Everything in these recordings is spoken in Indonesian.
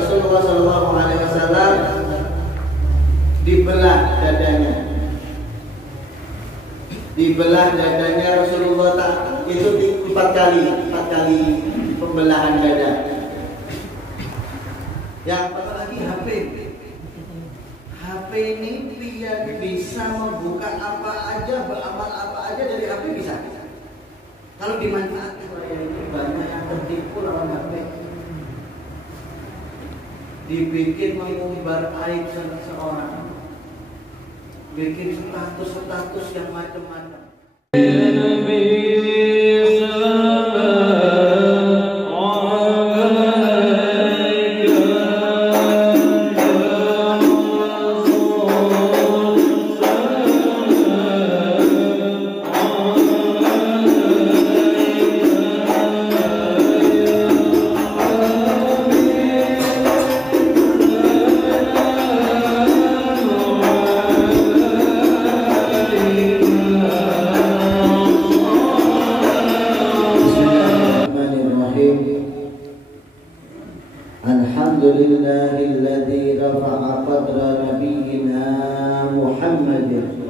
Rasulullah SAW dibelah dadanya. Dibelah dadanya Rasulullah itu 4 kali pembelahan dada. Yang pertama lagi HP. HP ini dia bisa membuka apa aja, beramal apa aja dari HP bisa. Kalau dimanfaatkan ini banyak yang tertipu dalam HP. Dibikin mengumbar aib seseorang, bikin status yang macam-macam. Alhamdulillahilladzi rafa'a qadra nabiyyina Muhammadin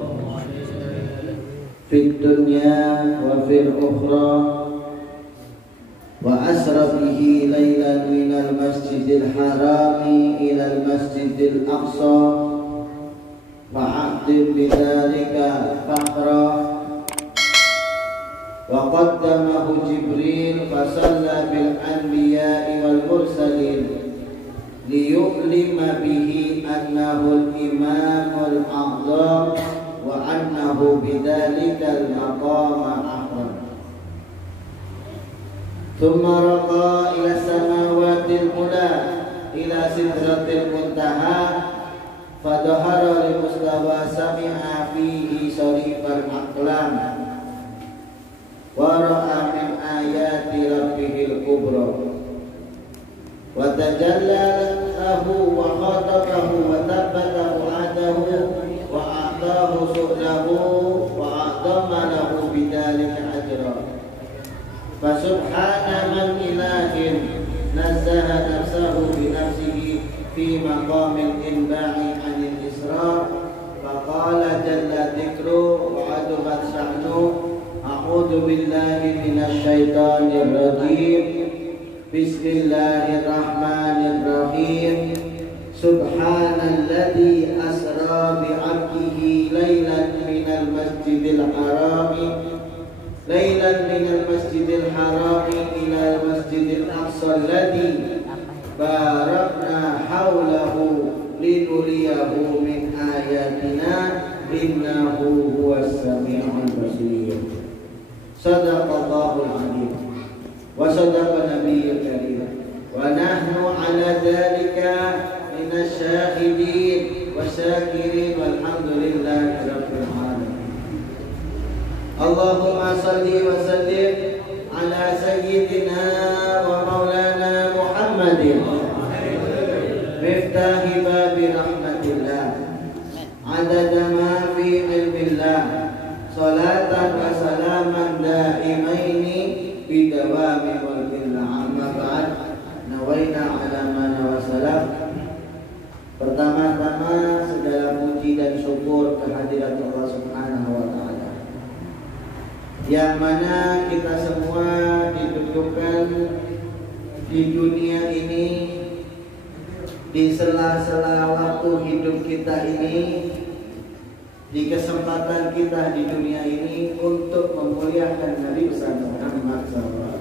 fid dunya wa fil ukhra wa asra bihi laylan minal masjidil harami ilal masjidil aqsa wa a'dim bidzalika fakhra wa qaddamahu Jibril fasalla bil anbiya'i wal mursalin liyu'lima bihi annahu al-imamul a'zam wa annahu bidzalikal maqama ahram. Thumma raqa ila samawatil ula ila sidratil muntaha fadhahara li mustawa sami'a fihi sharifal aqlam wa ra'a min ayati rabbihil kubra wa tajalla lahu wa khatabahu wa tabbata mu'adahu wa a'tahu su'lahu wa a'dama lahu bidzalika ajra. Fa subhana man ilahin nazzaha nafsahu bi nafsihi fi maqamil inba'i 'anil israr fa qala jalla dzikru wa adumat sya'nu a'udzu billahi minasy syaithanir rajim. Bismillahirrahmanirrahim. Subhanalladzi asra bi'abdihi laylan minal masjidil harami ilal masjidil aqsa alladzi barakna haulahu linuriyahu min ayatina innahu huwas sami'ul basir. Sadaqallahul azim wa sadaqa nabiyyul karim wa nahnu ala dzalika minasy syahidin wasyakirin walhamdulillahi rabbil alamin. Allahumma salli wa sallim ala sayyidina wa maulana Muhammadin miftahi babi rahmatillah adada ma fi ilmillah salatan wa salaman daimaini bidawami wal billah amma ba'd nawaina ala mana wa salam. Pertama-tama segala puji dan syukur kehadirat Allah Subhanahu wa ta'ala, yang mana kita semua didudukan di dunia ini, di sela-sela waktu hidup kita ini, di kesempatan kita di dunia ini untuk memuliakan Nabi besar Muhammad SAW,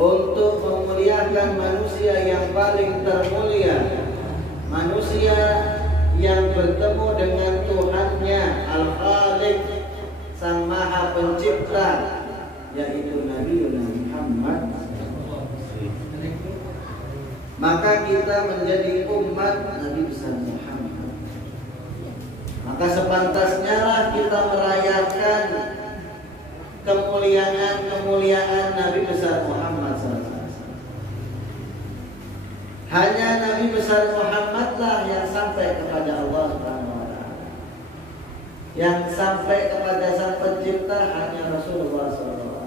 untuk memuliakan manusia yang paling termulia, manusia yang bertemu dengan Tuhannya Al-Khaliq, Sang Maha Pencipta, yaitu Nabi Muhammad. Maka kita menjadi umat Nabi besar Muhammad. Maka sepantasnya lah kita merayakan kemuliaan Nabi besar Muhammad SAW. Hanya Nabi besar Muhammad lah yang sampai kepada Allah Subhanahu wa ta'ala. Yang sampai kepada Sang Pencipta hanya Rasulullah SAW.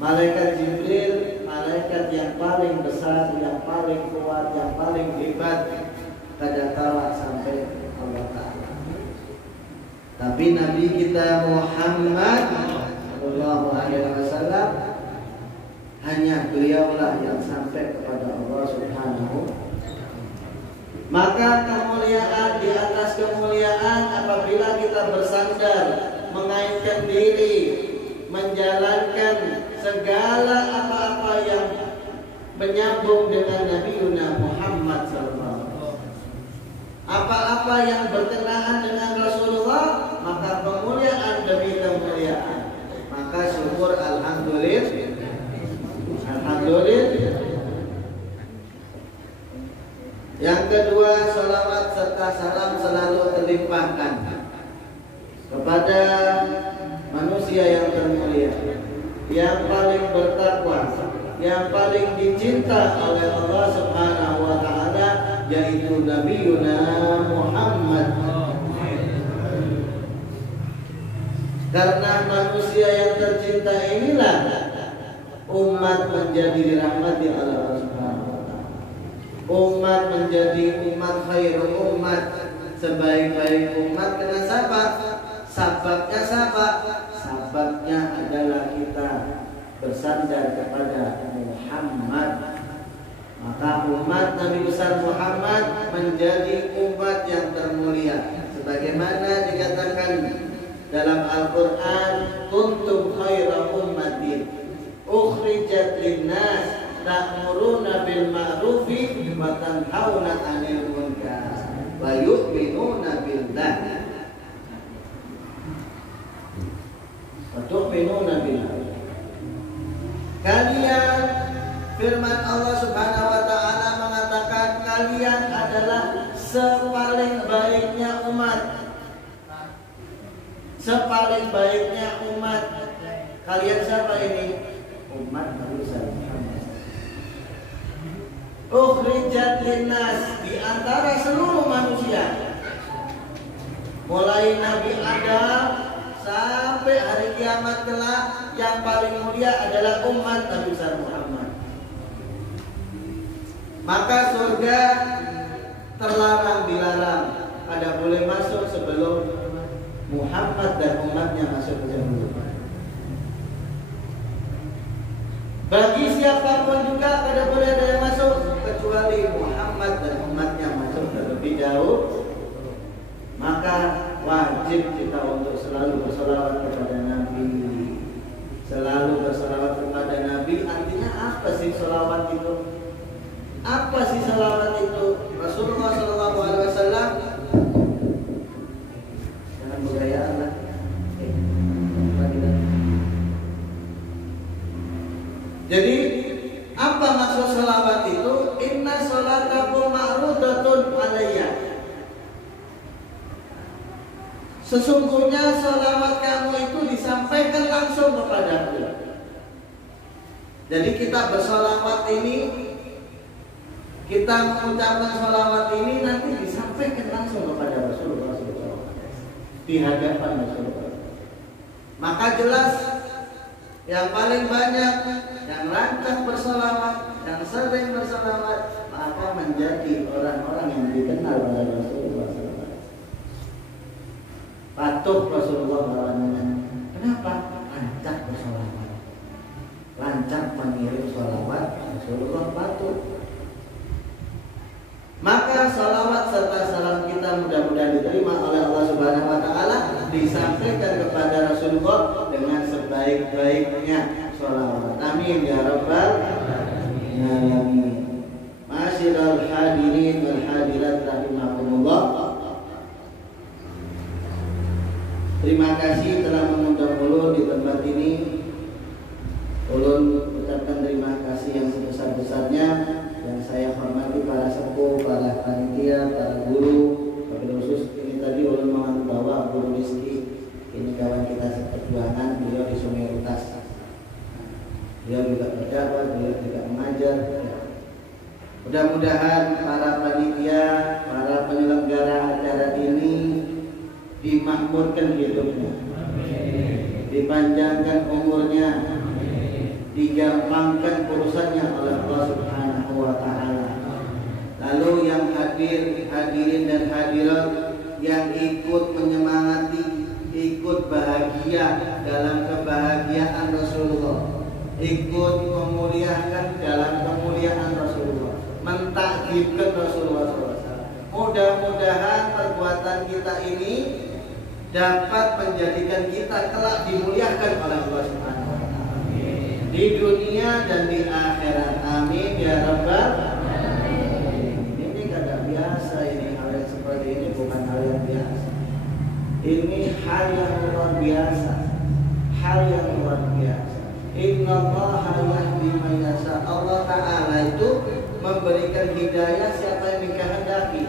Malaikat Jibril, malaikat malaikat yang paling besar, yang paling kuat, yang paling hebat, kadangkala sampai Allah Ta'ala. Tapi Nabi kita Muhammad Sallallahu Alaihi Wasallam, hanya beliaulah yang sampai kepada Allah Subhanahu. Maka kemuliaan di atas kemuliaan apabila kita bersandar, mengaitkan diri, menjalankan segala apa-apa yang menyambung dengan Nabi Muhammad SAW. Apa-apa yang berkenaan dengan Rasulullah, maka kemuliaan demi kemuliaan. Maka syukur alhamdulillah. Alhamdulillah. Yang kedua, salawat serta salam selalu terlimpahkan kepada manusia yang termulia, yang paling bertakwa, yang paling dicinta oleh Allah Subhanahu wa Ta'ala, yaitu Nabi Muhammad. Karena manusia yang tercinta inilah umat menjadi dirahmati oleh Allah Subhanahu wa Ta'ala. Umat menjadi umat khairul umat, sebaik-baik umat. Kena sabab, sababnya sabab, sababnya adalah kita bersandar kepada Muhammad. Maka umat Nabi besar Muhammad menjadi umat yang termulia, sebagaimana dikatakan dalam Al-Quran, kuntum khaira ummatin ukhrijat linnas ta'muruna bil ma'rufi wa tanhauna 'anil munkar wa yu'minuna billah wa tu'minuna billah. Kalian, firman Allah Subhanahu wa Ta'ala mengatakan, kalian adalah sepaling baiknya umat. Sepaling baiknya umat. Kalian siapa ini? Umat Nabi Muhammad. Ukhrijat linnas, di antara seluruh manusia, mulai Nabi Adam sampai hari kiamat kelak, yang paling mulia adalah umat Nabi Muhammad. Maka surga terlarang dilarang, ada boleh masuk sebelum Muhammad dan umatnya masuk ke surga. Bagi siapapun juga tidak boleh ada yang masuk kecuali Muhammad dan umatnya masuk terlebih dahulu. Maka wajib kita untuk selalu berselawat kepada Nabi. Selalu berselawat kepada Nabi. Artinya apa sih selawat itu? Apa sih selawat itu? Rasulullah SAW, jangan budayaan lah. Jadi apa maksud selawat itu? Inna sholatakum ma'rudatun alayya. Sesungguhnya sholawat kamu itu disampaikan langsung kepadaku. Jadi kita bersolawat ini, kita mengucapkan sholawat ini nanti disampaikan langsung kepada Rasulullah SAW di hadapan Rasulullah. Maka jelas yang paling banyak, yang rancang bersolawat, yang sering bersolawat, maka menjadi orang-orang yang dikenal oleh Rasulullah SAW. Patuh Rasulullah SAW. Kenapa? Rancang bersolawat, rancang mengirim solawat, Rasulullah patuh. Maka salawat serta salam kita mudah-mudahan diterima oleh Allah Subhanahu wa Ta'ala, disampaikan kepada Rasulullah dengan sebaik-baiknya salawat. Amin ya rabbal alamin. Ma'asyiral hadirin wal hadirat rahimakumullah. Terima kasih telah mengundang ulun di tempat ini. Ulun ucapkan terima kasih yang sebesar-besarnya. Yang saya hormati para sepuh, para panitia, para guru. Wabil khusus ini tadi ulun membawa Guru Rizki. Ini kawan kita seperjuangan, beliau di Sungai Utas. Beliau juga berdakwah, beliau juga mengajar. Mudah-mudahan para panitia, para penyelenggara acara ini dimakmurkan hidupnya, dipanjangkan umurnya, digampangkan urusannya oleh Allah Subhanahu wa taala. Lalu yang hadirin dan hadirat yang ikut menyemangati, ikut bahagia dalam kebahagiaan Rasulullah, ikut memuliakan dalam kemuliaan Rasulullah, mentakjibkan Rasulullah SAW. Mudah-mudahan perbuatan kita ini dapat menjadikan kita kelak dimuliakan oleh Allah Subhanahu wa taala di dunia dan di akhirat. Amin ya rabbal alamin. Ini kagak biasa, ini hal yang seperti ini bukan hal yang biasa. Ini hal yang luar biasa. Hal yang luar biasa. Innallaha yahdi man yasha. Allah taala itu memberikan hidayah siapa yang dikehendaki.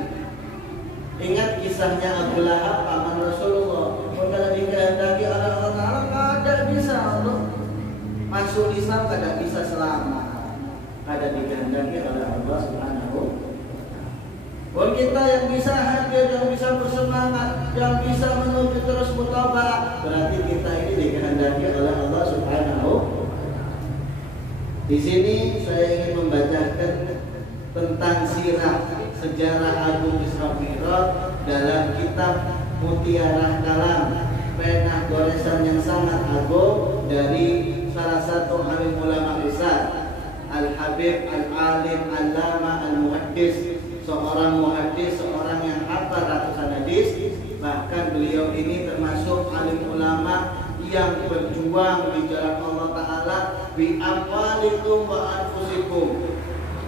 Ingat kisahnya Abu Lahab paman Rasulullah. Kalau dikehendaki oleh Allah taala kada bisa untuk masuk Islam, kada bisa selamat. Kada dikehendaki oleh Allah Subhanahu. Buat kita yang bisa hadir, yang bisa bersemangat, yang bisa menuju terus mutabaah, berarti kita ini dikehendaki oleh Allah Subhanahu. Di sini saya ingin membacakan tentang sirah sejarah Agung Isra Mi'raj dalam kitab Mutiara Kalam, pena goresan yang sangat agung dari salah satu alim ulama besar, Al-Habib Al-Alim Allama Al-Muhaddis, seorang muhaddis, seorang yang hafal ratusan hadis. Bahkan beliau ini termasuk alim ulama yang berjuang di jalan Allah Ta'ala bi amwalikum wa anfusikum,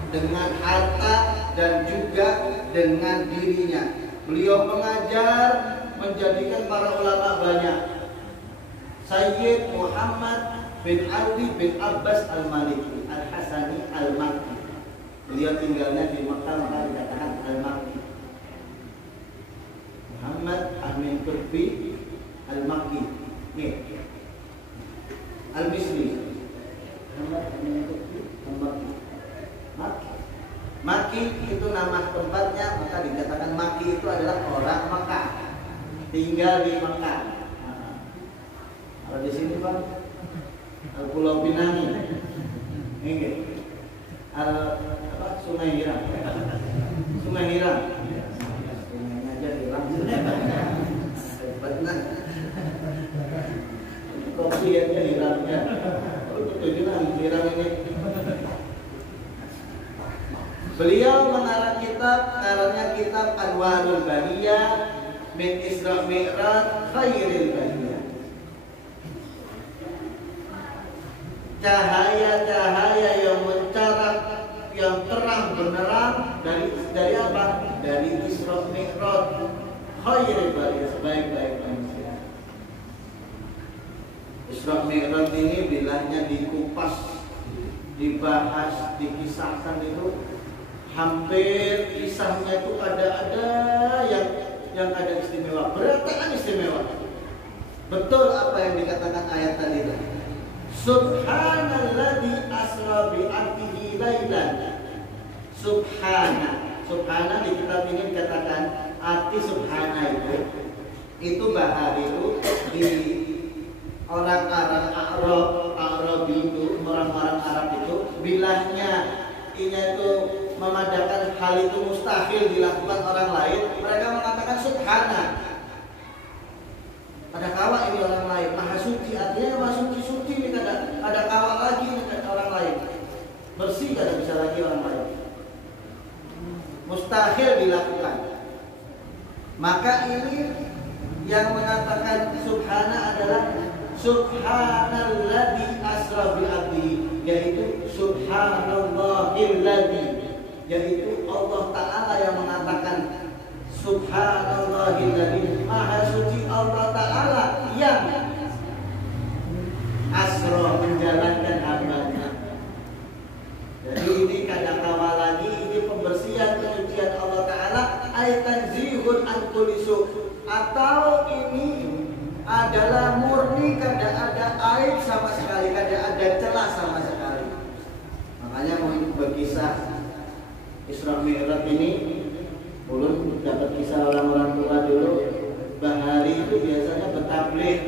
dengan harta dan juga dengan dirinya. Beliau mengajar, menjadikan para ulama banyak. Sayyid Muhammad bin Ali bin Abbas Al-Maliki Al-Hasani Al-Makki. Beliau tinggalnya di Makkah, maka dikatakan Al-Makki. Muhammad Amin Turbi Al-Makki. Nih. Al-Misri. Muhammad Amin Turbi Al-Makki. Makki itu nama tempatnya, maka dikatakan Makki itu adalah orang Mekah, tinggal di Mekah. Kalau di sini Pak, Pulau Pinang ini, Sungai Hiram, Sungai Hiram, sungainya aja hilang, benar. Kopi aja hiramnya, ketujuan hiram ini. Beliau mengarang kitab, kitab Anwarul Bahiyah min Isra Mi'raj Khairil Bahiyah. Cahaya-cahaya yang mencarat, yang terang benderang dari apa? Dari Isra Mi'raj Khairil Bahiyah, sebaik-baik manusia. Isra Mi'raj ini bilahnya dikupas, dibahas, dikisahkan itu hampir kisahnya itu ada yang ada istimewa, berantakan istimewa. Betul apa yang dikatakan ayat tadi itu. Subhanalladzi asra bi 'abdihi lailan. Subhana di kitab ini dikatakan arti subhana itu bahar itu di orang Arab itu, orang-orang Arab itu bilahnya itu memadakan hal itu mustahil dilakukan orang lain, mereka mengatakan subhana. Ada kawa ini orang lain, maha suci, artinya maha suci ini ada kawa lagi ini orang lain, bersih tidak bisa lagi orang lain, mustahil dilakukan. Maka ini yang mengatakan subhana adalah subhanalladzi asra bi 'abdihi, yaitu subhanallahilladzi, yaitu Allah Ta'ala yang mengatakan subhanallahilladzi, maha suci Allah Ta'ala yang asra, menjalankan hambanya. Jadi ini kadang-kala lagi ini pembersihan, penyucian Allah Ta'ala, ayatan zihun an kulli su', atau ini adalah murni, kada ada aib sama sekali, kada ada celah sama sekali. Makanya mau berkisah Isra Mi'raj ini, ulun dapat kisah orang-orang tua dulu. Bahari itu biasanya bertabligh.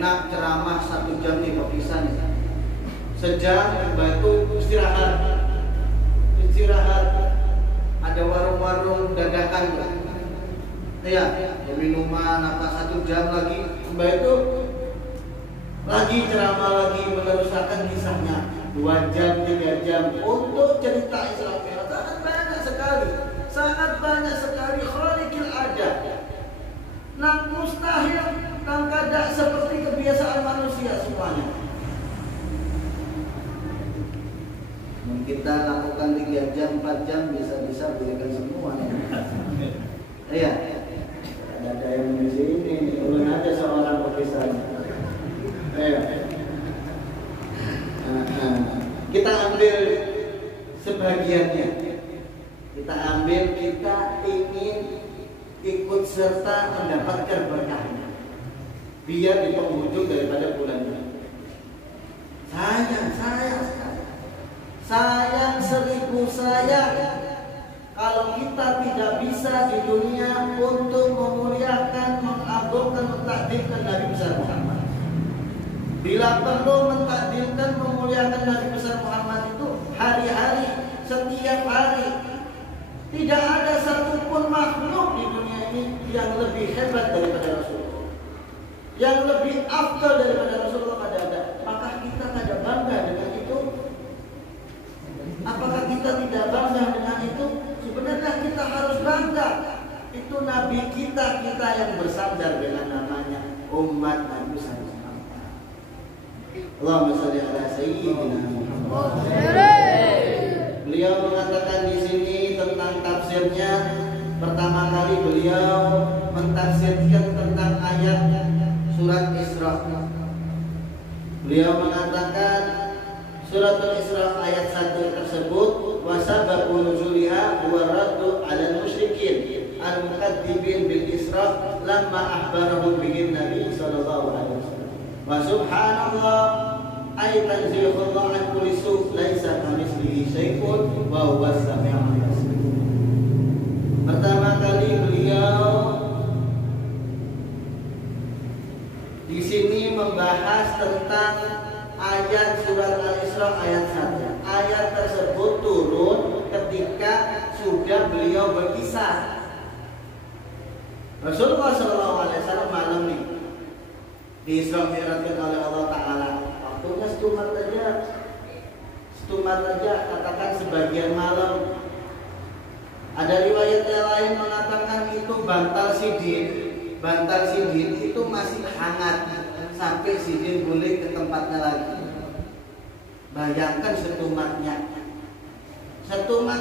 enak ceramah 1 jam di perpisahan, sejam itu istirahat, ada warung-warung dadakan ya, minuman apa 1 jam lagi, itu lagi ceramah lagi meneruskan kisahnya 2 jam 3 jam untuk cerita Isra Mi'raj. Sangat banyak sekali khariqil adat. Nah, mustahil dan kada seperti kebiasaan manusia semuanya. Kita lakukan 3 jam 4 jam bisa berikan semua. Iya. Ada yang di sini, belum ada seorang lukisan. Iya. Kita ambil sebagiannya. Kita ingin ikut serta mendapatkan berkahnya. Biar di penghujung daripada bulan ini. Sayang sekali. Sayang 1000 sayang kalau kita tidak bisa di dunia untuk memuliakan, mengagungkan, mentakdirkan Nabi besar Muhammad. Bila perlu mentakdirkan, memuliakan Nabi besar Muhammad itu hari-hari, setiap hari. Tidak ada satupun makhluk di dunia ini yang lebih hebat daripada Rasulullah, yang lebih afdal daripada Rasulullah pada ada. Maka kita tidak bangga dengan itu. Apakah kita tidak bangga dengan itu? Sebenarnya kita harus bangga. Itu Nabi kita yang bersandar dengan namanya umat Nabi Muhammad. Allahumma shalli ala sayyidina Muhammad. Beliau mengatakan di sini tentang tafsirnya. Pertama kali beliau mentafsirkan tentang ayat surat Isra. Beliau mengatakan Suratul Isra ayat 1 tersebut wasababu nuzuliha huwa raddu 'alal musyrikin al-mukadzibin bil Isra lamma akhbarahum bihi Nabi sallallahu alaihi wasallam. Wa subhanallah ay tanzihullah an kulli su' laisa kamitslihi syai'un wa huwas sami'ul basir. Pertama kali beliau di sini membahas tentang ayat surat Al-Isra ayat 1. Ayat tersebut turun ketika sudah beliau berkisah. Rasulullah SAW malam nih di Isra Mi'rajkan oleh Allah Ta'ala. Waktunya setumat aja katakan sebagian malam. Ada riwayat yang lain mengatakan itu bantal sidin itu masih hangat sampai sidin boleh ke tempatnya lagi. Bayangkan setumat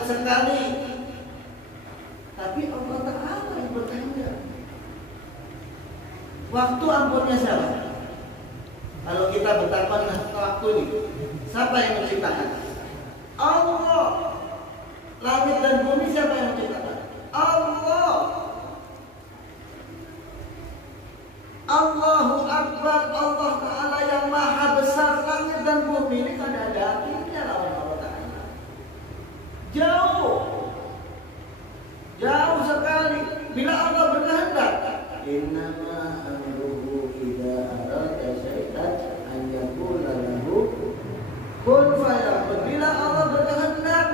sekali. Tapi Allah Ta'ala yang berkehendak. Waktu ampunnya siapa? Kalau kita bertakwan waktu ini, siapa yang menciptakan? Allah. Langit dan bumi siapa yang menciptakan? Allah. Allahu Akbar. Allah Ta'ala yang maha besar. Langit dan bumi ini tidak ada akhirnya lawan Allah Ta'ala. Jauh sekali. Bila Allah berkehendak, innama amruhu idza arada syai'an an yaqula lahu kun fayakun. Bila Allah berkehendak,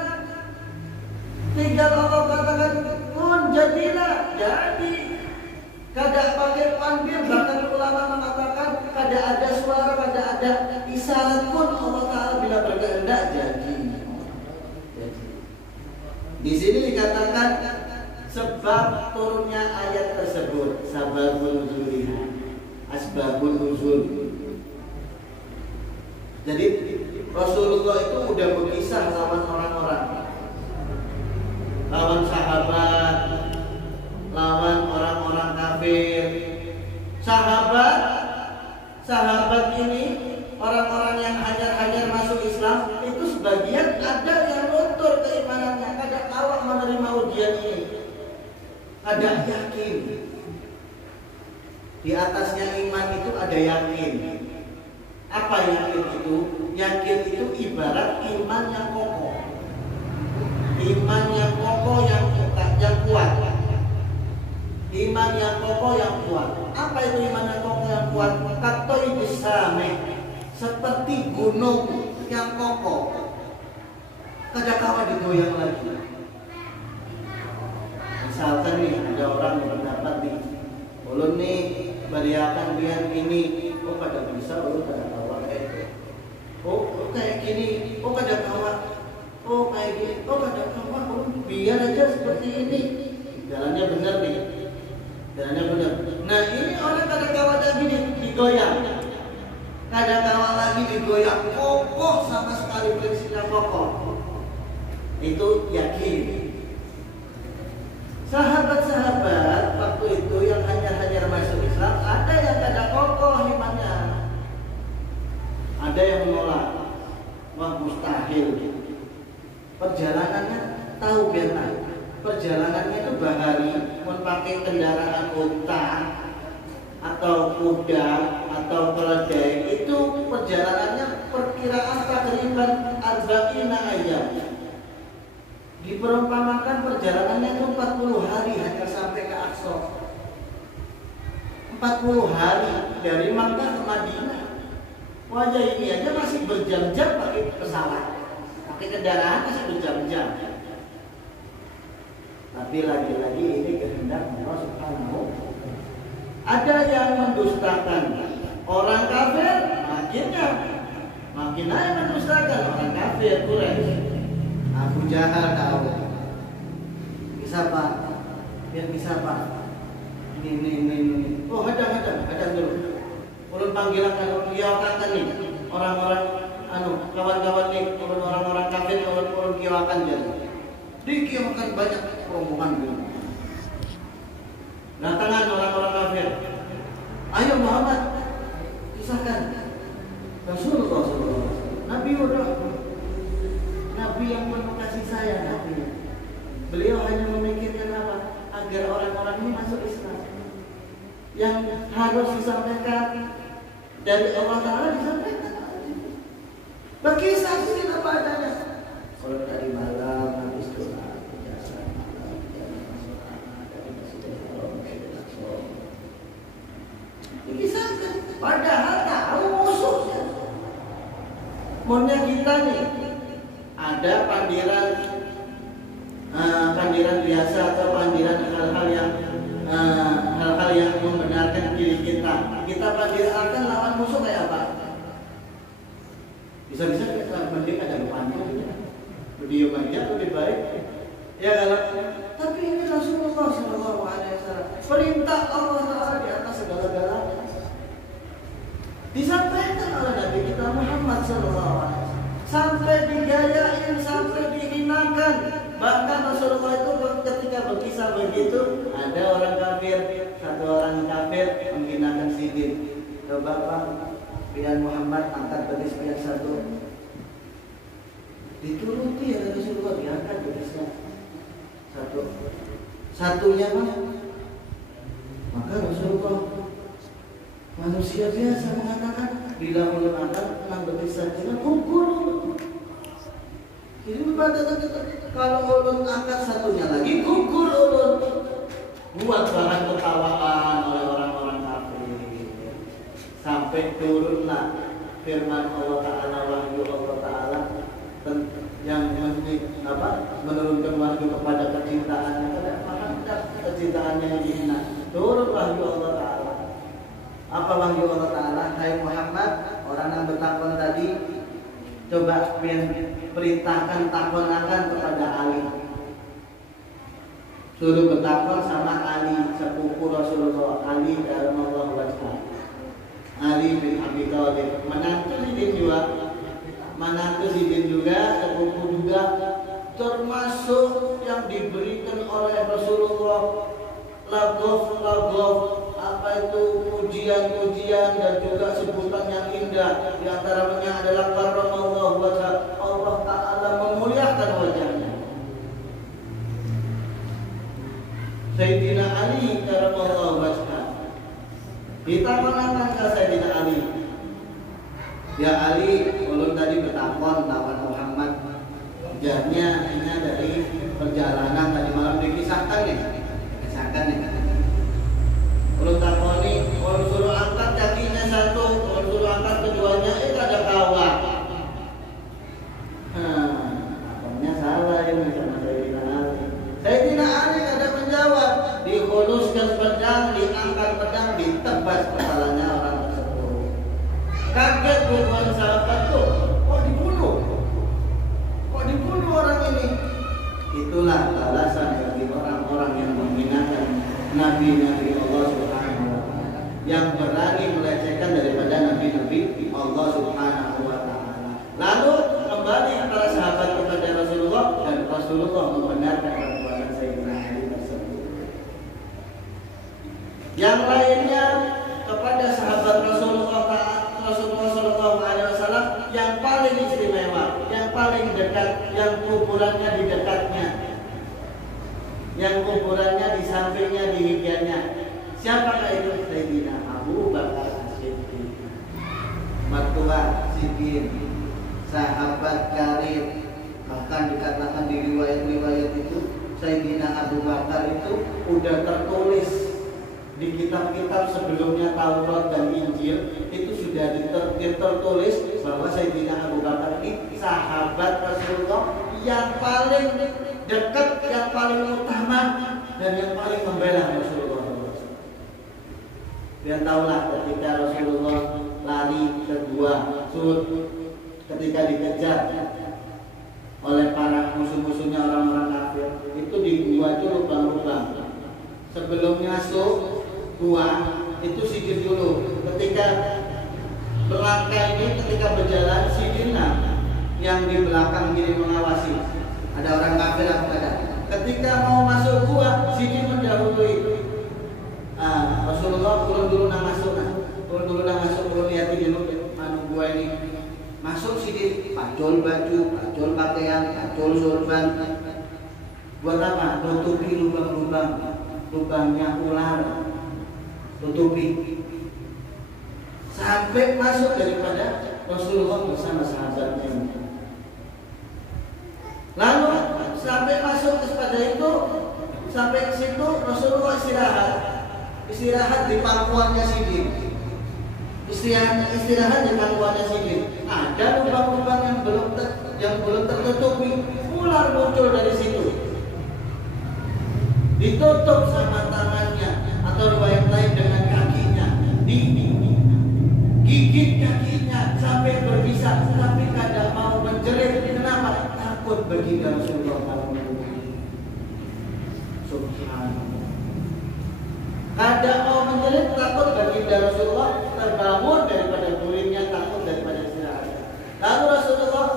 tinggal Allah katakan kun, jadilah, jadi. Kada pakai panggil, bahkan ulama mengatakan kada ada suara, kada ada isyarat pun Allah Ta'ala bila berkehendak jadi. Di sini dikatakan sebab turunnya ayat tersebut, sababun nuzuliha, asbabun nuzul. Jadi Rasulullah itu udah berkisah lawan orang-orang, lawan sahabat, lawan orang-orang kafir. Sahabat ini orang-orang yang hanyar-hanyar masuk Islam itu sebagian ada yang luntur keimanannya, kada awak menerima ujian ini, kada yakin. Di atasnya iman itu ada yakin. Apa yakin itu? Yakin itu ibarat iman yang kokoh. Iman yang kokoh, yang kuat. Iman yang kokoh yang kuat. Apa itu iman yang kokoh yang kuat? Katoi bisame, seperti gunung yang kokoh. Kada kawa digoyang lagi. Misalkan nih ada orang yang berpendapat nih, ulun nih beriakan biar ini, oh kada bisa, ulun kada kawa kayak itu. Oh kayak gini, oh kada kawa. Oh kayak gini, oh kada kawa, ulun biar aja seperti ini. Jalannya benar nih. Jalannya benar. Nah ini orang kada kawa lagi digoyang. Kada kawa lagi digoyang, kokoh sama sekali prinsipnya kokoh. Itu yakin. Sahabat-sahabat waktu itu yang hanya masuk Islam, ada yang kada kokoh imannya. Ada yang menolak. Wah mustahil. Perjalanannya tahu biar perjalanannya itu bahari, mau pakai kendaraan unta atau kuda atau keledai, itu perjalanannya perkiraan takriban arba'ina ayam. Diperumpamakan perjalanannya itu 40 hari hanya sampai ke Aqsa. 40 hari dari Makkah ke Madinah. Wajah ini aja masih berjam-jam pakai pesawat, pakai kendaraan masih berjam-jam. Tapi lagi-lagi ini kehendak Allah Subhanahu. Ada yang mendustakan orang kafir, makin aja mendustakan orang kafir Quraisy. Abu Jahal tahu. Bisa Pak? Biar bisa Pak. Ini. Oh ada dulu. Ulun panggilan orang kiawakan nih, orang-orang kawan-kawan nih, orang-orang kafir, ulun kiawakan jadi. Dikiawakan banyak rombongan dulu. Datangan orang-orang kafir. Ayo Muhammad, kisahkan. Rasulullah SAW, Nabi udah, Nabi yang penuh kasih sayang Nabi. Beliau hanya memikirkan apa? Agar orang-orang ini masuk Islam. Yang harus disampaikan dari Allah Ta'ala disampaikan. Berkisah sih apa adanya. Kalau tadi malam habis doa, dikisahkan. Padahal tahu musuhnya. Maunya kita nih ada pandiran biasa atau pandiran hal-hal yang membenarkan diri kita. Kita pandirkan lawan musuh kayak apa? Bisa-bisa kita mending ada pandu, beliau aja lebih baik. Ya kalau tapi ini Rasulullah SAW, perintah Allah Taala di atas segala-galanya. Disampaikan oleh Nabi kita Muhammad SAW. Sampai digayain, sampai dihinakan. Bahkan Rasulullah itu ketika berkisah begitu, ada orang kafir, satu orang kafir menghinakan Sidin. Coba Pak, biar Muhammad angkat betis biar satu. Dituruti ya Rasulullah, diangkat betisnya satu. Satunya mah, maka Rasulullah manusia biasa mengatakan bila ulun angkat enam betis saja gugur. Jadi kalau ulun angkat satunya lagi gugur ulun. Buat bahan ketawaan oleh orang-orang kafir. Sampai turunlah firman Allah Ta'ala, wahyu Allah Ta'ala yang menurunkan wahyu kepada kecintaannya. Kecintaannya yang dihina. Turun wahyu Allah Ta'ala. Apa wahyu Allah Ta'ala? Hai Muhammad, orang yang bertakwan tadi, coba perintahkan takwanan kepada Ali. Suruh bertakwan sama Ali, sepupu Rasulullah, Ali karamallahu wajhah. Ali bin Abi Thalib, menantu Sidin juga, sepupu juga, termasuk yang diberikan oleh Rasulullah lagof apa itu pujian dan juga sebutan yang indah. Di antaranya adalah karramallahu wajhah, Allah Ta'ala memuliakan wajahnya. Sayyidina Ali karramallahu wajhah ditakwakan ke Sayyidina Ali. Ya Ali, ulun tadi bertakon lawan Muhammad. Jahnya ini dari perjalanan tadi malam dikisahkan ya. satu, suruh angkat keduanya, ada kawat. Apanya salah ini sama Sayyidina Ali. Sayyidina Ali ada menjawab, dihuluskan pedang, diangkat pedang, ditebas kepalanya orang tersebut. Kaget bukan sahabat tuh, kok dibunuh orang ini? Itulah balasan bagi orang-orang yang menghinakan nabi-nabi Allah Subhanahu wa Ta'ala, yang berani melecehkan daripada nabi-nabi Allah Subhanahu wa Ta'ala. Lalu kembali antara sahabat kepada Rasulullah, dan Rasulullah membenarkan perbuatan Sayyidina Ali tersebut. Yang lainnya kepada sahabat Rasulullah Sallallahu Alaihi Wasallam yang paling istimewa, yang paling dekat, yang kuburannya di dekatnya, yang kuburannya di sampingnya, di higanya. Siapakah itu? Sayyidina Abu Bakar As-Siddiq, mertua Siddiq, sahabat karib. Bahkan dikatakan di riwayat-riwayat itu Sayyidina Abu Bakar itu udah tertulis di kitab-kitab sebelumnya Taurat dan Injil, itu sudah tertulis bahwa Sayyidina Abu Bakar ini sahabat Rasulullah yang paling dekat, yang paling utama, dan yang paling membela Rasulullah. Dia tahulah ketika Rasulullah lari ke gua Sur, ketika dikejar oleh para musuh-musuhnya orang-orang kafir, itu di gua itu lubang-lubang. Sebelum masuk gua itu sidin dulu. Ketika berlangkah ini, ketika berjalan, sidinlah yang di belakang kiri mengawasi. Ada orang kafir apa ada? Ketika mau masuk gua, sidin mendahului. Rasulullah turun dulu nang masuk, turun lihatin dulu gua ini. Masuk sidin, pacul baju, pacul pakaian, pacul sorban. Buat apa? Tutupi lubang-lubang, lubangnya ular, tutupi sampai masuk daripada Rasulullah bersama sahabatnya. Lalu sampai masuk kepada itu, sampai ke situ Rasulullah istirahat di pangkuannya Sidin. Istirahat di pangkuannya Sidin. Ada lubang-lubang yang belum tertutupi, ular muncul dari situ. Ditutup sama tangannya, atau riwayat lain dengan kakinya, digigit kakinya sampai berbisa, tapi kadang mau menjerit. Kenapa? Takut bagi Rasulullah kalau Subhanallah. Kadang mau menjerit, takut bagi Rasulullah terbangun daripada gulingnya, takut daripada istirahat. Lalu Rasulullah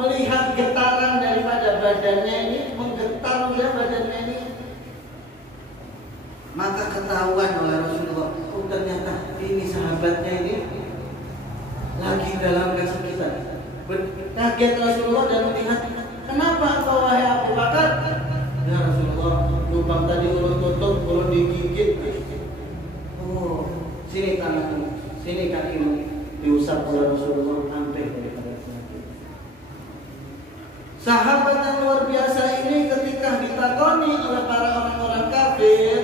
melihat getaran daripada badannya ini, menggetar badannya ini. Maka ketahuan oleh Rasulullah, oh ternyata ini sahabatnya ini lagi dalam kesakitan. Kaget Rasulullah dan melihat, kenapa engkau wahai Abu Bakar? Ya Rasulullah, lubang tadi ulun tutup, ulun digigit. Oh, sini tanganmu, sini kakimu, diusap oleh Rasulullah sampai daripada sakit. Sahabat yang luar biasa ini ketika ditakoni oleh para orang-orang kafir,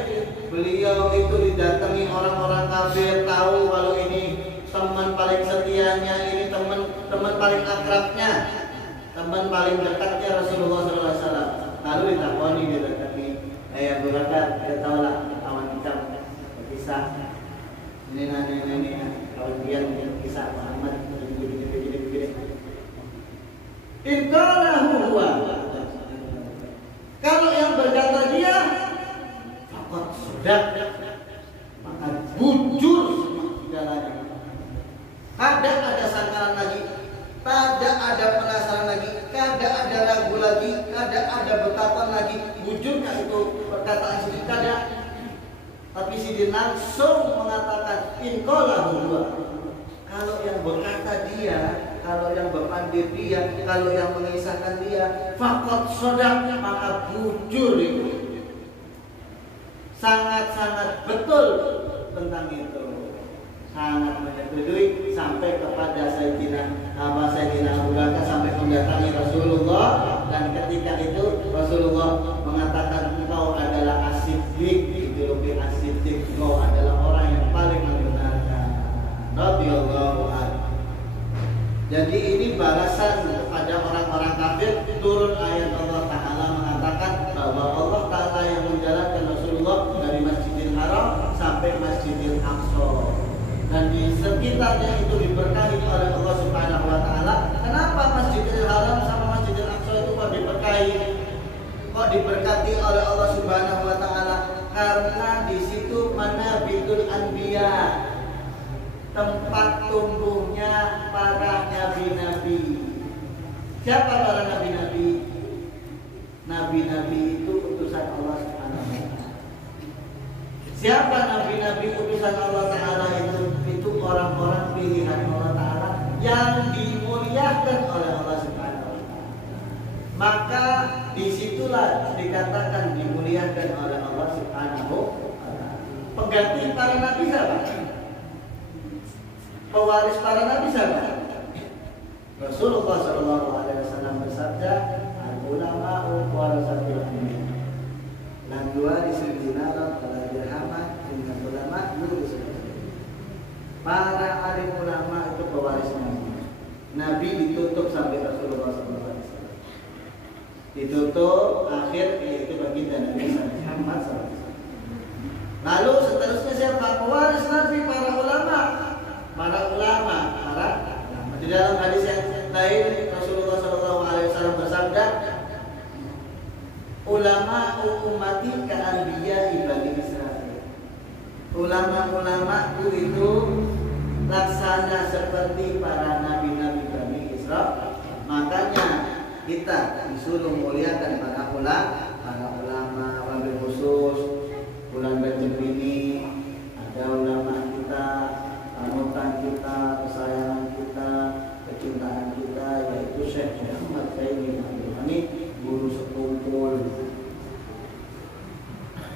beliau itu didatangi orang-orang kafir, tahu kalau ini teman paling setianya, ini teman paling akrabnya, teman paling dekatnya Rasulullah SAW. Lalu ditakoni, didatangi, Abu Bakar, kita tahu lah kawan kita berkisah, ini kawan dia kisah Muhammad begini. Inqalahu huwa. Kalau yang berkata dia, sudah, maka bujur segalanya. Kadang ada sangkalan lagi, kadang ada penasaran lagi, kadang ada ragu lagi, kadang ada betapan lagi. Bujurkah itu perkataan Sidin? Kadang. Tapi Sidin langsung mengatakan inqalahu huwa. Kalau yang berkata dia, kalau yang berpandir dia, kalau yang mengisahkan dia, faqad shadaq, maka bujur itu. Sangat-sangat betul tentang itu, sangat menyetujui sampai kepada Sayyidina Abu Bakar sampai mendatangi Rasulullah, dan ketika itu Rasulullah mengatakan engkau adalah as-siddiq, dijuluki as-siddiq, engkau adalah orang yang paling membenarkan. Jadi ini balasan kepada orang-orang kafir. Turun ayat Allah Ta'ala mengatakan bahwa Allah Ta'ala yang menjalankan Rasulullah dari Masjidil Haram sampai Masjidil Aqsa, dan di sekitarnya itu diberkahi oleh Allah Subhanahu wa Ta'ala. Kenapa Masjidil Haram sama Masjidil Aqsa itu kok diberkahi? Kok diberkati oleh Allah Subhanahu wa Ta'ala? Karena di situ manabitul anbiya, tempat tumbuhnya para nabi-nabi. Siapa para nabi-nabi? Nabi-nabi itu utusan Allah Subhanahu wa Ta'ala. Siapa nabi-nabi utusan Allah Ta'ala itu? Itu orang-orang pilihan Allah Ta'ala yang dimuliakan oleh Allah Subhanahu wa Ta'ala. Maka disitulah dikatakan dimuliakan oleh Allah Subhanahu wa Ta'ala. Pengganti para nabi siapa? Pewaris para nabi siapa? Rasulullah SAW bersabda, al-ulama'u warasatul anbiya. Dan dua disenjinalah pada dirhamah dengan ulama dulu disebut. Para alim ulama itu pewaris nabi. Nabi ditutup sampai Rasulullah SAW. Ditutup akhir yaitu baginda Nabi Muhammad SAW. Lalu seterusnya siapa? Pewaris nabi para ulama. Para ulama. Di dalam hadis yang lain Rasulullah SAW bersabda, ulama ummati ka'anbiya Bani Israil. Ulama-ulama itu laksana seperti para nabi-nabi Bani Israil. Makanya kita disuruh muliakan para ulama, wabil khusus bulan Rajab ini ada ulama kita, panutan kita, kesayangan kita, kecintaan kita, yaitu Syekh Muhammad Zaini Abdul Hamid, guru sekumpul.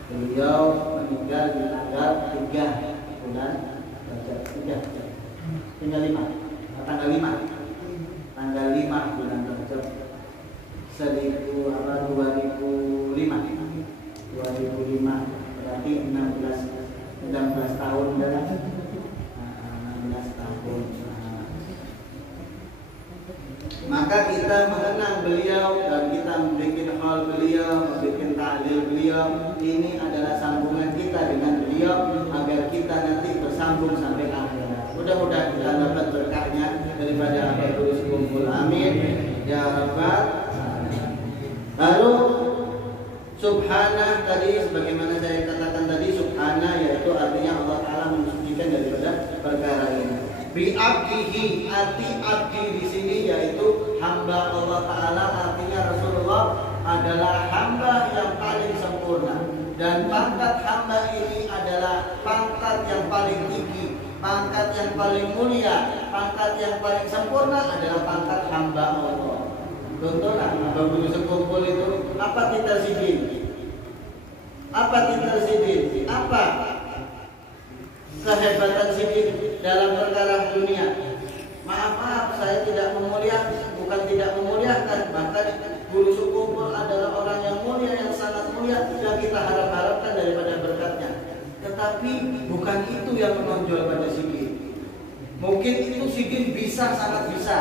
Beliau meninggal di tanggal 3 bulan Rajab, tanggal 5 bulan Rajab 2005, berarti 16 tahun dan 16 tahun. Maka kita mengenang beliau dan kita membuat hal beliau, membuat ta'lil beliau. Ini adalah sambungan kita dengan beliau agar kita nanti bersambung sampai akhirat. Mudah-mudahan kita dapat berkahnya daripada apa yang terus kumpul. Amin ya rabbal alamin. Lalu subhana tadi, sebagaimana saya katakan tadi, subhana yaitu artinya Allah Ta'ala mensucikan daripada perkara ini. Bi'abdihi, arti abdi di sini yaitu hamba Allah Ta'ala, artinya Rasulullah adalah hamba yang paling sempurna, dan pangkat hamba ini adalah pangkat yang paling tinggi, pangkat yang paling mulia, pangkat yang paling sempurna adalah pangkat hamba Allah. Contohnya, guru sekumpul itu apa titel sidin? Apa titel sidin? Apa kehebatan sidin dalam perkara dunia? Maaf, saya tidak memuliakan, bukan tidak memuliakan, bahkan guru sekumpul adalah orang yang mulia, yang sangat mulia, yang kita harap-harapkan daripada berkatnya. Tetapi bukan itu yang menonjol pada sidin. Mungkin itu sidin bisa, sangat bisa,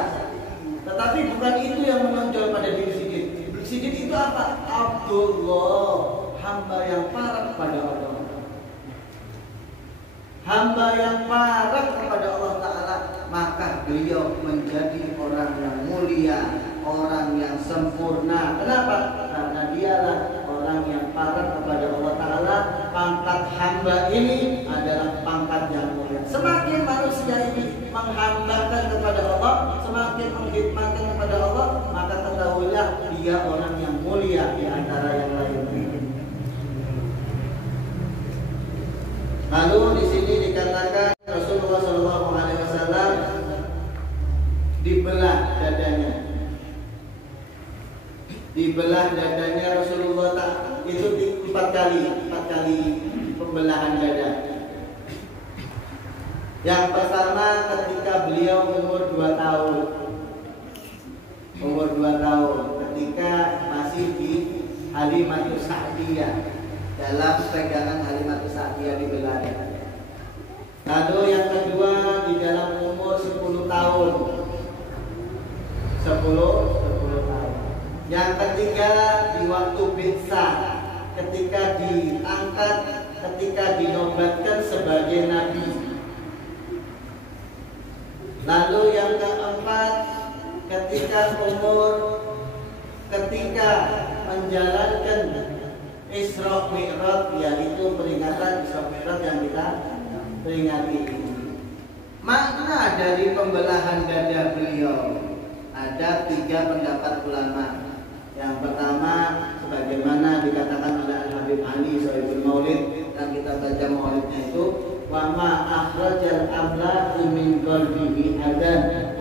tetapi bukan itu yang menonjol pada diri sidin. Sidin itu apa? Abdullah, hamba yang parah kepada Allah. Hamba yang parah kepada Allah Ta'ala, maka beliau menjadi orang yang mulia, orang yang sempurna. Kenapa? Karena dialah orang yang parah kepada Allah Ta'ala. Pangkat hamba ini adalah pangkat yang mulia. Semakin manusia ini menghambakan kepada Allah, semakin menghidmatkan kepada Allah, maka ketahuilah dia orang yang mulia di antara yang lain. Lalu di sini dikatakan Rasulullah SAW dibelah dadanya. Dibelah dadanya Rasulullah itu 4 kali pembelahan dada. Yang pertama ketika beliau umur 2 tahun. Umur 2 tahun ketika masih di Halimatus Sa'diyah. Dalam pegangan Halimatus Sa'diyah dibelah. Lalu yang kedua di dalam umur 10 tahun. Yang ketiga, di waktu bi'tsa, ketika diangkat, ketika dinobatkan sebagai nabi. Lalu yang keempat, ketika menjalankan Isra Mi'raj, yaitu peringatan Isra Mi'raj yang kita peringati ini. Makna dari pembelahan dada beliau ada 3 pendapat ulama. Yang pertama, sebagaimana dikatakan oleh Al-Habib Ali Sohibul Maulid, dan kita baca maulidnya itu, wa ma akhrajal amlaku min qalbihi adan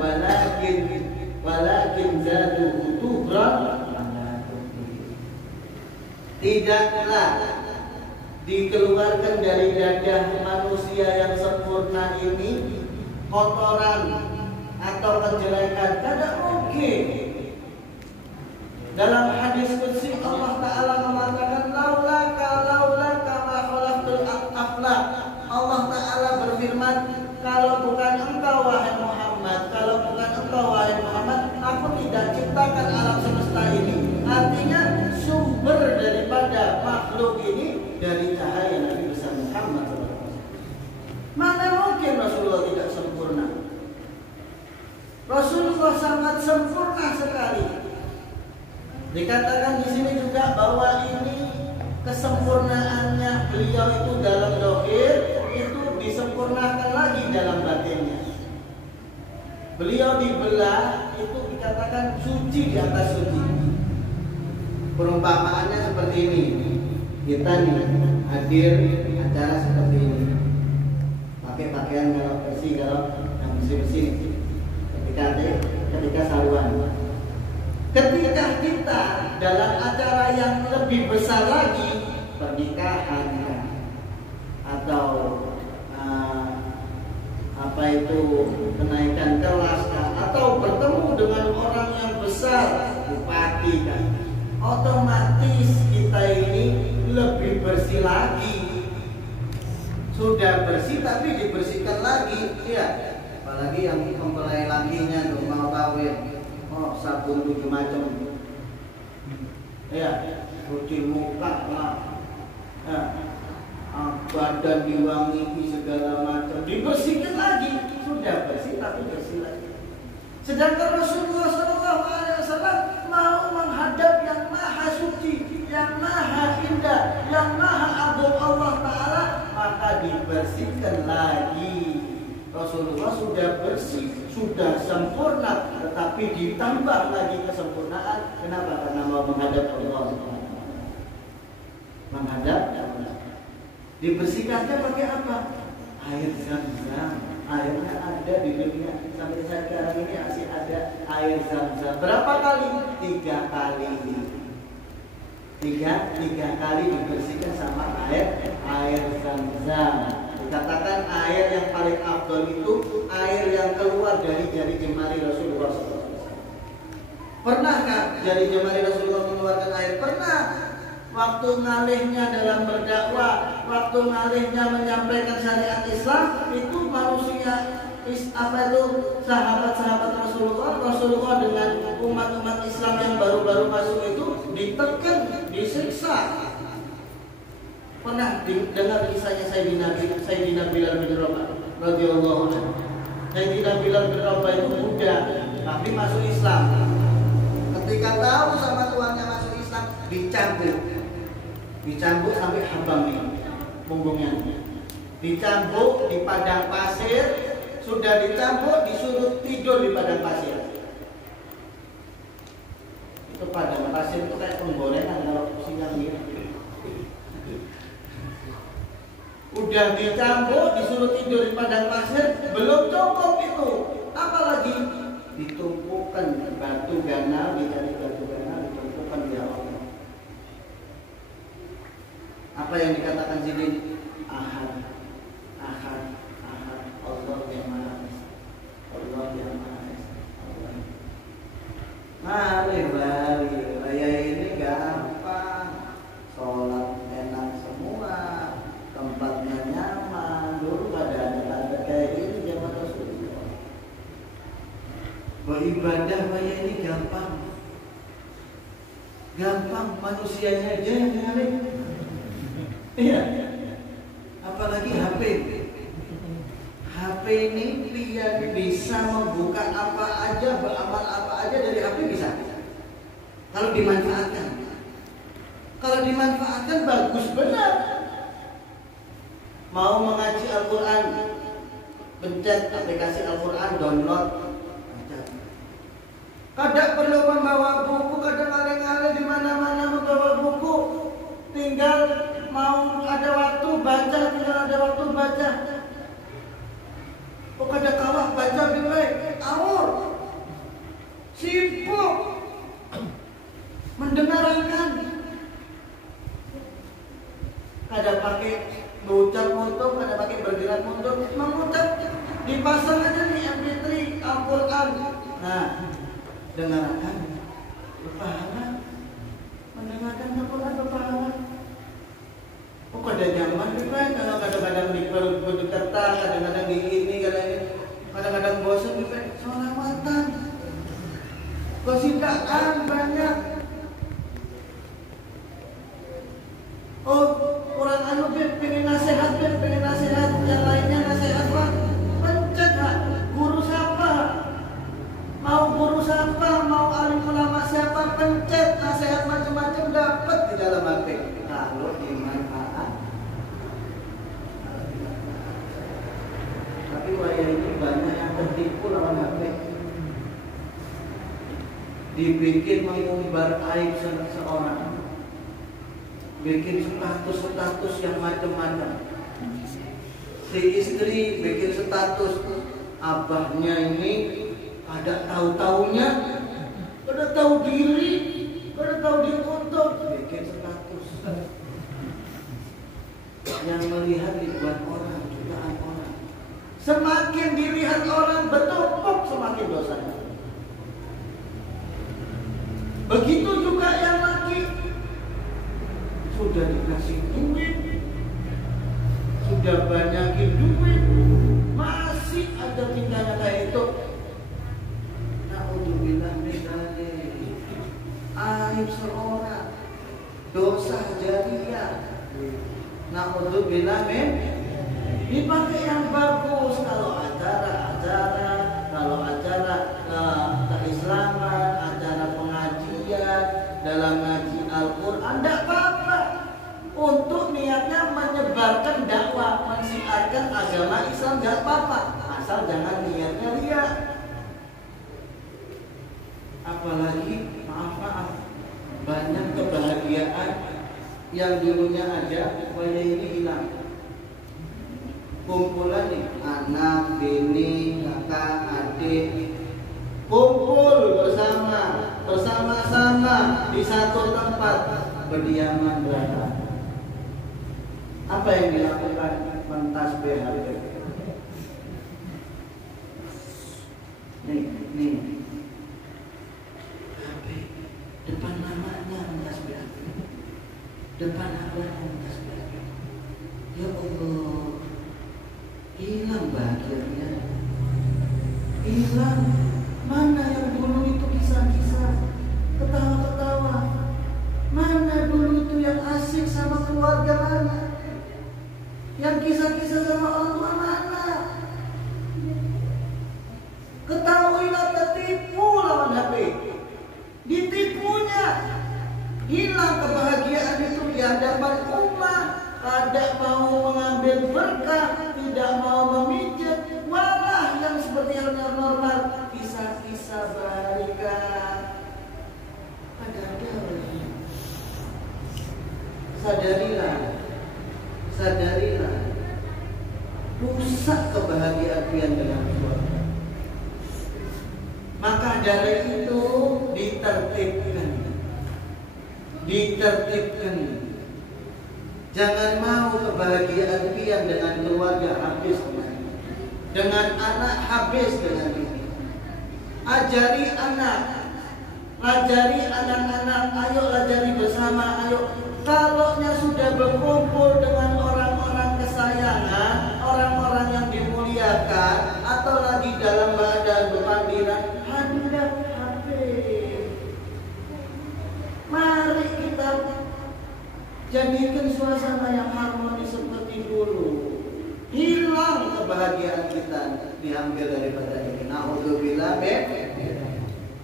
walakin zaduhu tuhran. Tidaklah dikeluarkan dari dada manusia yang sempurna ini kotoran atau kejelekan. Tidak mungkin. Dalam hadis qudsi Allah Ta'ala mengatakan laulaka ma khalaqtul aflaq. Allah Ta'ala berfirman, kalau bukan engkau wahai Muhammad, aku tidak ciptakan alam semesta ini. Artinya sumber daripada makhluk ini dari cahaya Nabi besar Muhammad. Mana mungkin Rasulullah tidak sempurna? Rasulullah sangat sempurna sekali. Dikatakan di sini juga bahwa ini kesempurnaannya beliau itu dalam zahir itu disempurnakan lagi dalam batinnya. Beliau dibelah itu dikatakan suci di atas suci. Perumpamaannya seperti ini. Kita nih hadir acara seperti ini. Pakai pakaian kalau bersih, kalau yang bersih-bersih. Ketika saluan. Ketika kita dalam acara yang lebih besar lagi, pernikahan atau kenaikan kelas atau bertemu dengan orang yang besar, bupati kan, otomatis kita ini lebih bersih lagi. Sudah bersih tapi dibersihkan lagi, ya. Apalagi yang mempelai lakinya tuh mau kawin, sabun 7 macam, ya, cuci muka lah, ya, badan diwangi segala macam, dibersihkan lagi. Sudah bersih tapi bersih lagi. Sedangkan Rasulullah SAW mau menghadap yang maha suci, yang maha indah, yang maha agung Allah Ta'ala, maka dibersihkan lagi. Rasulullah sudah bersih, sudah sempurna, tetapi ditambah lagi kesempurnaan. Kenapa? Karena mau menghadap Allah Subhanahu wa Ta'ala. Menghadap Allah. Dibersihkannya pakai apa? Air Zam-Zam. Airnya ada di dunia. Sampai sekarang ini masih ada air Zam-Zam. Berapa kali? 3 kali. Tiga kali dibersihkan sama air Zam-Zam. Dikatakan air yang paling afdal itu air yang keluar dari jari jemari Rasulullah SAW. Pernahkah jari jemari Rasulullah mengeluarkan air? Pernah. Waktu ngalihnya dalam berdakwah, waktu ngalihnya menyampaikan syariat Islam, itu manusia sahabat-sahabat Rasulullah dengan umat-umat Islam yang baru-baru masuk itu ditekan, disiksa. Pernah dengar kisahnya Sayyidina Bilal bin Rabah radhiyallahu anhu. Sayyidina Bilal bin Rabah itu muda, tapi masuk Islam. Ketika tahu sama tuannya masuk Islam, dicambuk sampai habang ini punggungnya. Dicambuk di padang pasir, sudah dicambuk disuruh tidur di padang pasir. Itu padang pasir itu kayak penggorengan kalau siang ini. Udah dicambuk, disuruh tidur di padang pasir, belum cukup itu. Apalagi ditumpukan batu gana, ditumpukan di Allah. Apa yang dikatakan sini? Ahad, Allah yang Maha Esa. Mari, raya ini gampang. Sholat enak semua. Tempatnya nyaman. Dulu pada ada kayak ini zaman Rasulullah. Beribadah raya ini gampang. Gampang, manusianya aja yang nyari. Iya. Apalagi HP. HP ini dia bisa membuka apa aja, beramal apa aja dari HP bisa. Kalau dimanfaatkan. Kalau dimanfaatkan bagus benar. Mau mengaji Al-Quran, pencet aplikasi Al-Quran, download. Kadang perlu membawa buku, kadang alih-alih di mana-mana membawa buku. Tinggal mau ada waktu baca, tinggal ada waktu baca. Oh kadang kalah baca bilai, awur, sibuk, mendengarkan. Kadang pakai berucap muntuk, kadang pakai bergerak muntuk, mengucap. Dipasang aja nih MP3 Al-Quran. Nah, dengarkan, berpahala. Mendengarkan Al-Quran berpahala. Oh kada nyaman juga kalau kadang-kadang di penduduk kata, kadang-kadang di ini, kadang-kadang bosan juga. Sholawatan, kesintaan banyak. Oh orang anu pengen nasihat, yang lainnya nasihat lah. Pencet lah, guru siapa? Mau guru siapa? Mau alim ulama siapa? Pencet nasihat macam-macam dapat di dalam HP. Kalau dimanfaat. Tapi wayang ini banyak yang tertipu lawan HP. Dibikin mengumbar aib seseorang, bikin status yang macam-macam. Si istri bikin status abahnya ini ada tahu-taunya, ada tahu diri, ada tahu dia kotor, bikin status. Yang melihat ribuan orang, jutaan orang. Semakin dilihat orang bertumpuk, semakin dosanya. Begitu juga yang laki, sudah dikasih duit, sudah banyakin duit, masih ada tingkahnya kayak itu. Na'udzubillah min dzalik. Aib seorang, dosa jariyah. Na'udzubillah min. Dipakai yang bagus kalau acara, kalau acara keislaman, acara pengajian, dalam ngaji Al-Quran, tidak apa-apa. Untuk niatnya menyebarkan dakwah, mensiarkan agama Islam, tidak apa-apa. Asal jangan niatnya riya. Apalagi, maaf, banyak kebahagiaan yang dulunya ada, wajah ini hilang. Kumpulan nih, anak, bini, kakak, adik, kumpul bersama-sama di satu tempat, berdiaman berada. Apa yang dilakukan? Mentasbih HP. Nih HP depan namanya mentasbih HP, depan abahnya mentasbih HP. Ya Allah, hilang bahagianya, hilang. Mana yang dulu itu kisah-kisah, ketawa-ketawa? Mana dulu itu yang asik sama keluarga mana? Yang kisah-kisah sama orang tua mana? Ketahuilah tertipu lawan HP. Ditipunya. Hilang kebahagiaan itu di hadapan umat. Tidak mau mengambil berkah, tidak mau memijat, malah yang seperti yang normal, kisah-kisah balikan. Ada. Sadarilah, rusak kebahagiaan pian dengan keluarga. Maka dari itu ditertibkan. Jangan mau kebahagiaan pian dengan keluarga habis, dengan anak habis dengan ini. Ajari anak-anak, ayo ajari bersama, ayo. Kalaunya sudah berkumpul dengan orang-orang kesayangan, orang-orang yang dimuliakan, atau lagi dalam keadaan berpanggilan, hadirlah HP. Mari diambil daripada ini. Naudzubillah.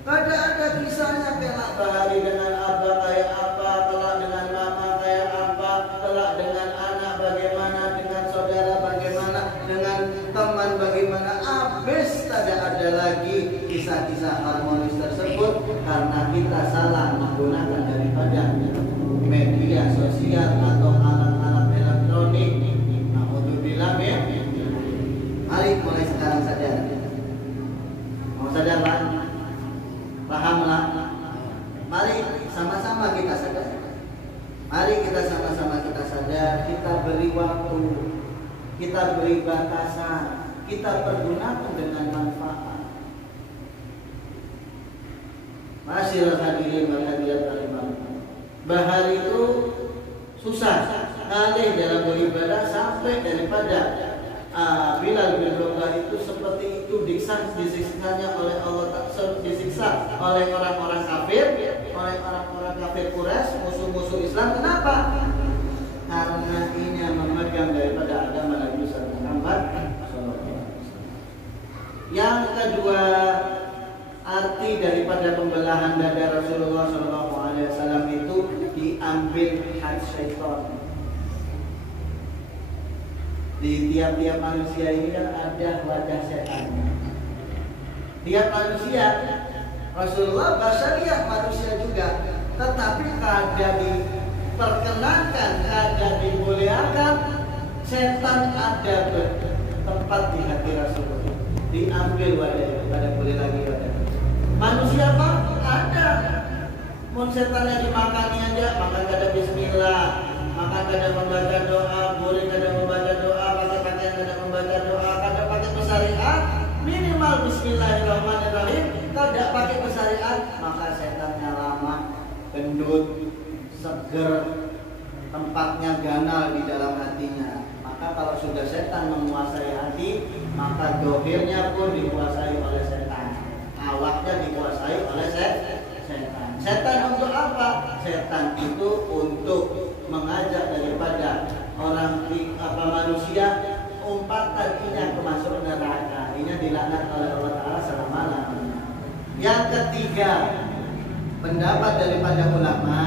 Ada kisahnya kelak bahari dengan abah kayak apa, kelak dengan mama kayak apa, kelak dengan anak bagaimana, dengan saudara bagaimana, dengan teman bagaimana. Habis tidak ada lagi kisah-kisah harmonis tersebut karena kita salah menggunakan daripada media sosial atau alat-alat elektronik. Naudzubillah. Mari mulai sekarang sadar. Mau sadar Pak? Pahamlah. Mari sama-sama kita sadar. Mari kita sama-sama kita sadar. Kita beri waktu, kita beri batasan, kita pergunakan dengan manfaat. Masyaallah hadirin wal hadirat kalimah. Bahari itu susah sekali dalam beribadah sampai daripada Bilal bin Rabah itu seperti itu disiksanya oleh Allah, disiksa oleh orang-orang kafir, oleh orang-orang kafir Quraisy, musuh-musuh Islam. Kenapa? Karena ini memegang daripada agama Nabi Muhammad SAW. Yang kedua, arti daripada pembelahan dada Rasulullah SAW itu diambil hati syaitan. Di tiap-tiap manusia ini kan ada wajah setan. Tiap manusia, Rasulullah basyariah manusia juga, tetapi kadang diperkenankan, kadang dimuliakan, setan ada bertempat di hati Rasulullah. Diambil wajah, pada boleh lagi wajah. Manusia apa? Ada. Mun setannya dimakani aja, makan kada bismillah, makan kada membaca doa, boleh kada membaca doa, pakai pakaian kada membaca doa, kada pakai syariat, minimal bismillahirrahmanirrahim, kada pakai syariat, maka setannya lama, gendut, seger, tempatnya ganal di dalam hatinya. Maka kalau sudah setan menguasai hati, maka dohirnya pun dikuasai oleh setan, awaknya dikuasai oleh setan. Setan untuk apa? Setan itu untuk mengajak daripada orang manusia umpat kakinya ke masuk neraka. Ini dilaknat oleh Allah Ta'ala selama-lamanya. Yang ketiga, pendapat daripada ulama,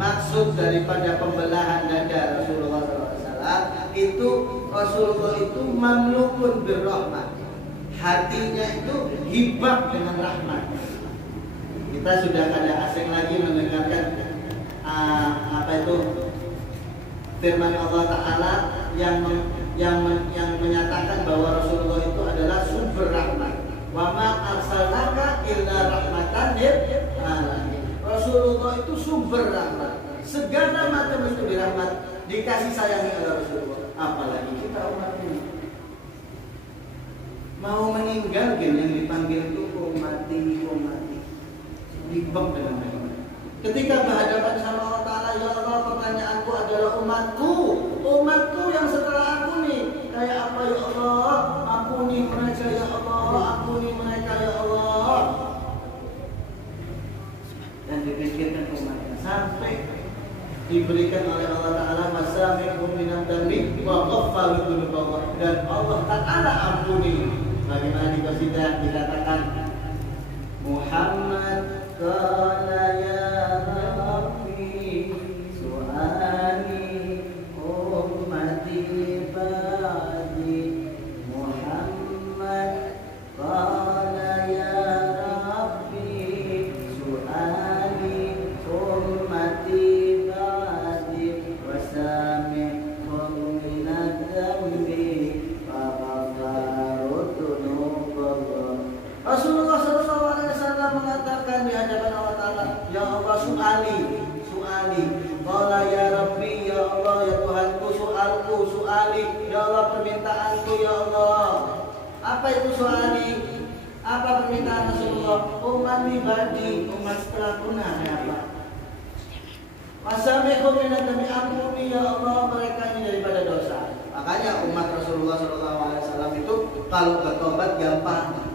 maksud daripada pembelahan dada Rasulullah SAW itu, Rasulullah itu mamlukun birrahmat, hatinya itu hibah dengan rahmat. Kita sudah kada asing lagi mendengarkan firman Allah Ta'ala yang menyatakan bahwa Rasulullah itu adalah sumber rahmat. Wa ma arsalnaka illa rahmatan lil alamin. Rasulullah itu sumber rahmat. Segala macam itu dirahmat, dikasih sayangi oleh Rasulullah. Apalagi kita umat ini mau meninggal, yang dipanggil itu umati. Dibang dengan baik. Ketika berhadapan sama Allah Ta'ala, ya Allah, pertanyaanku adalah umatku yang setelah aku nih, kayak apa ya Allah, ampuni mereka ya Allah, ampuni mereka ya Allah. Dan dipikirkan umatnya sampai diberikan oleh Allah Ta'ala masami'hum minan dzambi wa ghaffaru dzunubahum, dan Allah Ta'ala ampuni. Bagaimana di qasidah dikatakan Muhammad qala ya Rabbi su'ali ummati ba'di. Muhammad qala ya Rabbi su'ali ummati ba'di wasami'hum minad dzambi wa ghafaru dzunubahum. Rasulullah SAW mengatakan di hadapan Allah Ta'ala, ya Allah su'ali. Qala ya Rabbi, ya Allah, ya Tuhanku, su'ali, ya Allah permintaanku, ya Allah. Apa itu su'ali? Apa permintaan Rasulullah? Umat ibadi, umat setelahku, apa? Wasami'hum minad dzambi, ampuni ya Allah mereka ini daripada dosa. Makanya umat Rasulullah SAW itu kalau bertobat gampang.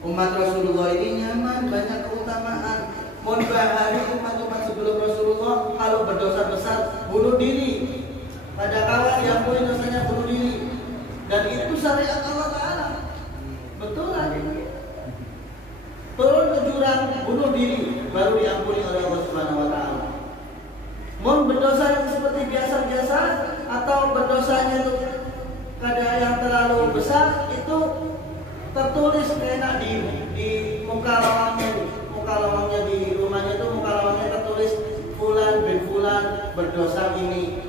Umat Rasulullah ini nyaman, banyak keutamaan. Mohon bahari umat-umat sebelum Rasulullah kalau berdosa besar bunuh diri. Pada kawan yang boleh dosanya bunuh diri. Dan itu syariat syariat Allah Ta'ala. Betulan. Turun ke jurang, bunuh diri, baru diampuni oleh Allah Subhanahu Wa Ta'ala. Mau berdosa yang seperti biasa-biasa atau berdosanya itu kadang yang terlalu besar, itu tertulis enak di muka lawangnya di rumahnya itu, muka lawangnya tertulis Fulan bin Fulan berdosa ini.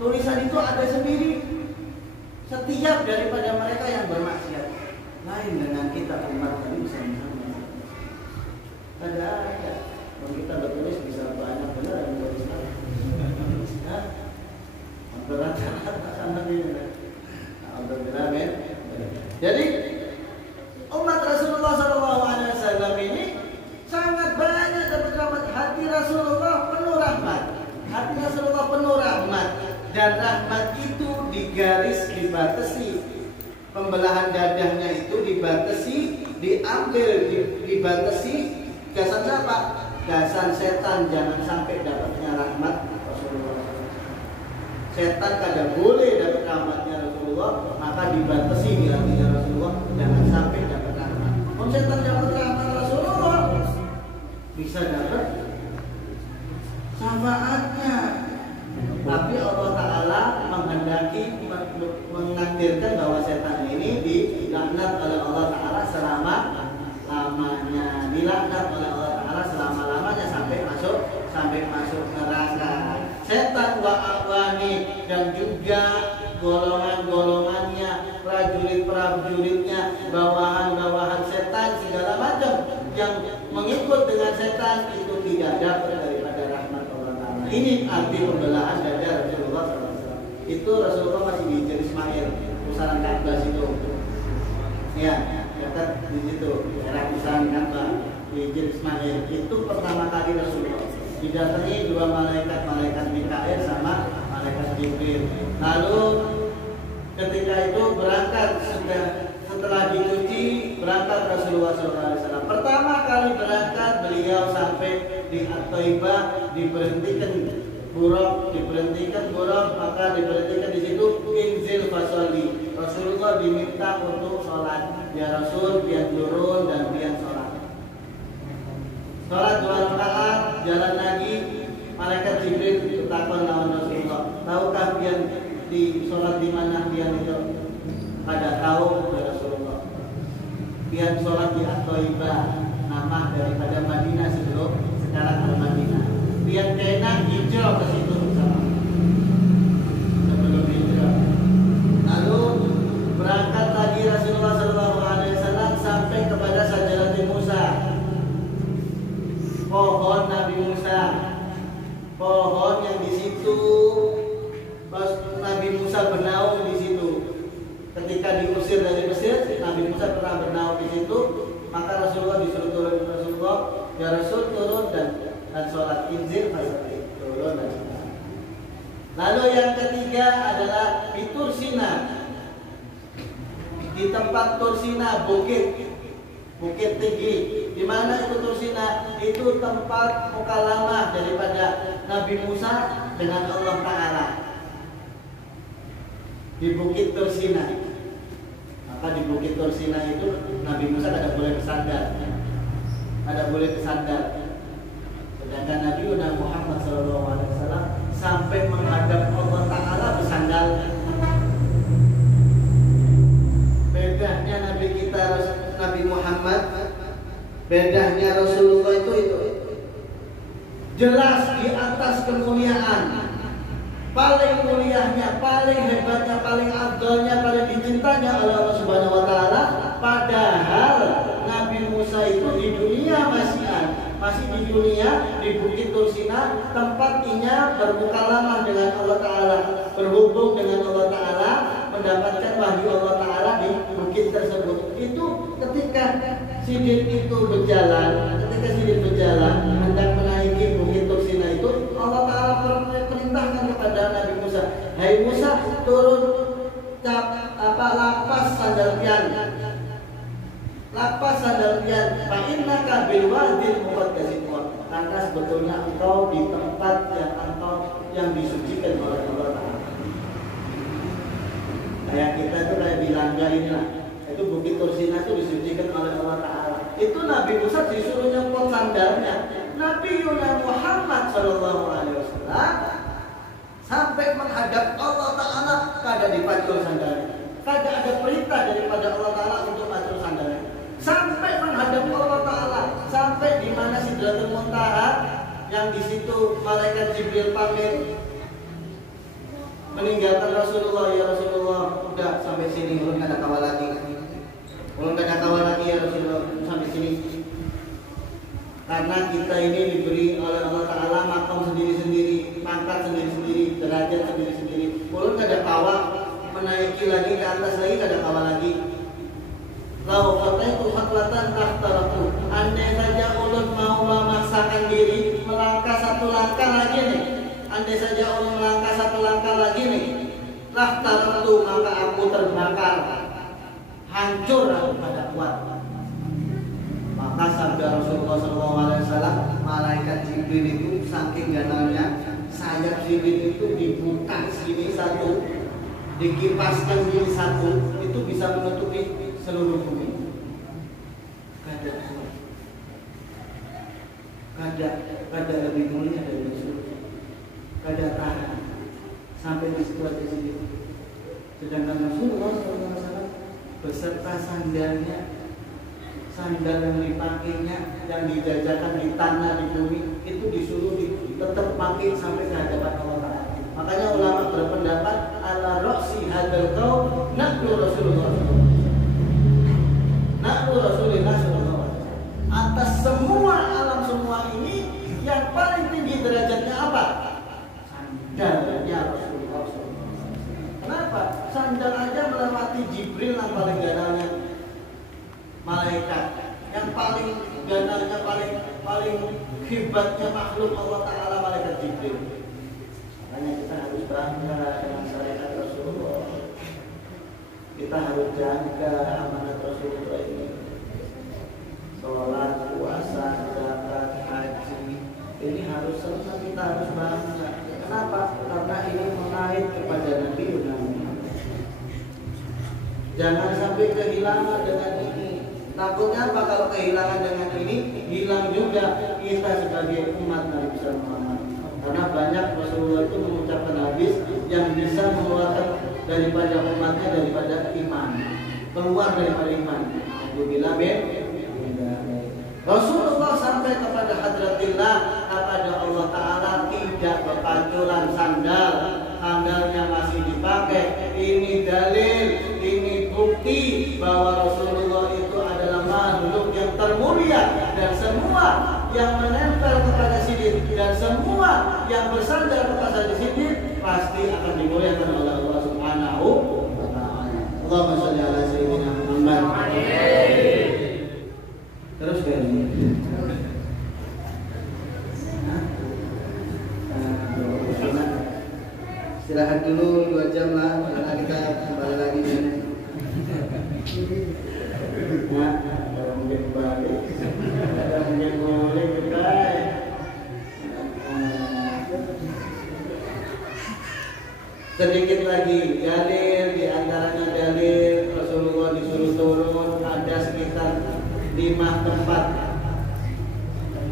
Tulisan itu ada sendiri setiap daripada mereka yang bermaksiat. Lain dengan kita umat tadi bisa ada. Kalau kita bertulis bisa banyak benar yang tulis. Berat sama ini. Alhamdulillah, men. Jadi umat Rasulullah SAW ini sangat banyak dapat rahmat. Hati Rasulullah penuh rahmat. Hati Rasulullah penuh rahmat. Dan rahmat itu dibatasi. Pembelahan dadahnya itu dibatasi. Gasan siapa? Gasan setan, jangan sampai dapatnya rahmat Rasulullah. Setan kada boleh dapat rahmatnya Rasulullah, maka dibatasi di hatinya Rasulullah, jangan sampai dapat rahmat. Kalau setan dapat rahmat Rasulullah, bisa dapat syafaatnya. Tapi Allah Ta'ala menghendaki menakdirkan bahwa setan ini dilaknat oleh Allah Ta'ala selama-lamanya. Dilaknat oleh Allah Ta'ala selama-lamanya sampai masuk neraka. Setan wa awani dan juga golongan-golongannya, prajurit-prajuritnya, bawahan-bawahan setan, segala macam yang mengikut dengan setan itu tidak dapat daripada rahmat Allah Ta'ala. Ini arti pembelahan dada Rasulullah SAW. Itu Rasulullah masih di Hijr Ismail, pusaran Ka'bah situ. Ya, dekat di situ, daerah pusaran Ka'bah di Hijr Ismail. Itu pertama kali Rasulullah didatangi dua malaikat Mikail sama malaikat Jibril. Lalu ketika itu berangkat, setelah dicuci berangkat Rasulullah SAW. Pertama kali berangkat beliau sampai di At-Taibah, diberhentikan buruk, maka diberhentikan di situ inzil fasoli. Rasulullah diminta untuk sholat. Ya Rasul, pian turun dan pian sholat. Sholat 2 rakaat, jalan lagi, malaikat Jibril bertakon lawan Rasulullah. Tahukah pian di sholat di mana pian itu? Ada tahu ya Rasulullah. Pian sholat di At-Taibah, nama daripada Madinah sekarang Al-Madinah. Pian kena hijrah ke situ sebelum hijrah. Lalu berangkat lagi Rasulullah SAW sampai kepada Sajaratul Musa, pohon Nabi Musa, pohon yang di situ Nabi Musa bernaung di situ. Ketika diusir dari Mesir, Nabi Musa pernah bernaung di situ. Maka Rasulullah disuruh turun. Rasulullah, ya Rasul turun dan sholat inzil fasali, turun dan sholat. Lalu yang ketiga adalah di Tursina. Di tempat Tursina, bukit tinggi. Di mana itu Tursina? Itu tempat mukalamah daripada Nabi Musa dengan Allah Ta'ala. Di Bukit Tursina. Maka di Bukit Tursina itu Nabi Musa tidak boleh bersandar. Sedangkan Nabi Muhammad SAW sampai menghadap Allah Ta'ala bersandar. Bedanya Nabi kita Nabi Muhammad, bedanya Rasulullah itu jelas di atas kemuliaan. Paling mulianya, paling hebatnya, paling afdalnya, paling dicintanya oleh Allah Subhanahu wa Ta'ala. Padahal Nabi Musa itu di dunia masih di dunia, di Bukit Tursina, tempatnya bermukalamah dengan Allah Ta'ala, berhubung dengan Allah Ta'ala, mendapatkan wahyu Allah Ta'ala di bukit tersebut. Itu ketika Sidin itu berjalan, hendak menaiki Bukit Tursina itu, Allah Ta'ala perintahkan kepada Nabi Musa, hai Musa, turun lapas sandal pian, fa innaka bil wadil muqaddas. Karena sebetulnya engkau di tempat yang disucikan oleh Allah Ta'ala. Kayak kita itu kayak bilangga inilah. Itu Bukit Tursina itu disucikan oleh Allah Ta'ala. Itu Nabi Musa disuruh nyempot sandalnya. Nabi Muhammad SAW sampai menghadap Allah Ta'ala kada dipacul sandalnya. Kada ada perintah daripada Allah Ta'ala untuk pacul sandalnya. Sampai menghadap Allah Ta'ala, sampai di mana Sidratul Muntaha, yang di situ malaikat Jibril pamit meninggalkan Rasulullah. Ya Rasulullah, udah sampai sini, belum ada kawal lagi. Belum ada kawal lagi ya Rasulullah, sampai sini. Karena kita ini diberi oleh Allah Ta'ala makam sendiri-sendiri, pangkat sendiri-sendiri, derajat sendiri-sendiri. Belum ada kawal, menaiki lagi ke atas lagi, ada kawal lagi. Lau fataitu khatlatan tahtaratu. Andai saja ulun mau memaksakan diri melangkah satu langkah lagi nih. Andai saja ulun melangkah satu langkah lagi nih, tahtaratu, maka aku terbakar, hancur aku pada kuat. Maka sabda Rasulullah SAW, malaikat Jibril itu saking ganalnya, sayap Jibril itu dibuka sini satu, dikipaskan sini satu, itu bisa menutupi seluruh bumi. Kada lebih mulia dari Rasul. Kada tahan sampai di situasi sini. Sedangkan Rasulullah SAW beserta sandalnya, sandal yang dipakainya, yang dijajakan di tanah di bumi, itu disuruh tetap pakai sampai ke hadapan Allah Ta'ala. Makanya ulama berpendapat ala roksi hadal kau naklu Rasulullah SAW. Naklu Rasulullah SAW. Atas semua alam semua ini, yang paling tinggi derajatnya apa? Sandalnya Rasulullah SAW. Kenapa? Sandal aja melewati Jibril yang paling ganalnya malaikat, yang paling ganalnya, paling hebatnya makhluk Allah Ta'ala, malaikat Jibril. Makanya kita harus bangga dengan syariat Rasulullah. Kita harus jaga amanat Rasulullah ini. Sholat, puasa, zakat, haji, ini harus serta kita harus bangga. Kenapa? Karena ini mengait kepada Nabi Muhammad. Jangan sampai kehilangan dengan ini. Takutnya apa kalau kehilangan dengan ini, hilang juga kita sebagai umat Nabi Muhammad. Karena banyak Rasulullah itu mengucapkan hadis yang bisa mengeluarkan daripada umatnya daripada iman, keluar daripada iman. Alhamdulillah, Rasulullah sampai kepada hadratillah, kepada Allah Ta'ala, tidak berpancuran sandal, sandalnya masih dipakai. Ini dalil, ini bukti bahwa Rasulullah itu adalah makhluk yang termulia, dan semua yang menempel kepada sidin dan semua yang bersandar kepada sidin pasti akan dimuliakan oleh Allah Subhanahu wa Ta'ala. Allahumma shalli ala sayyidina Muhammad. Terus gini. Istirahat dulu 2 jam lah, karena kita kembali lagi nih. Nah, kalau mungkin kembali, kalau mungkin boleh kita. Sedikit lagi dalil, di antaranya dalil Rasulullah disuruh turun ada sekitar 5 tempat.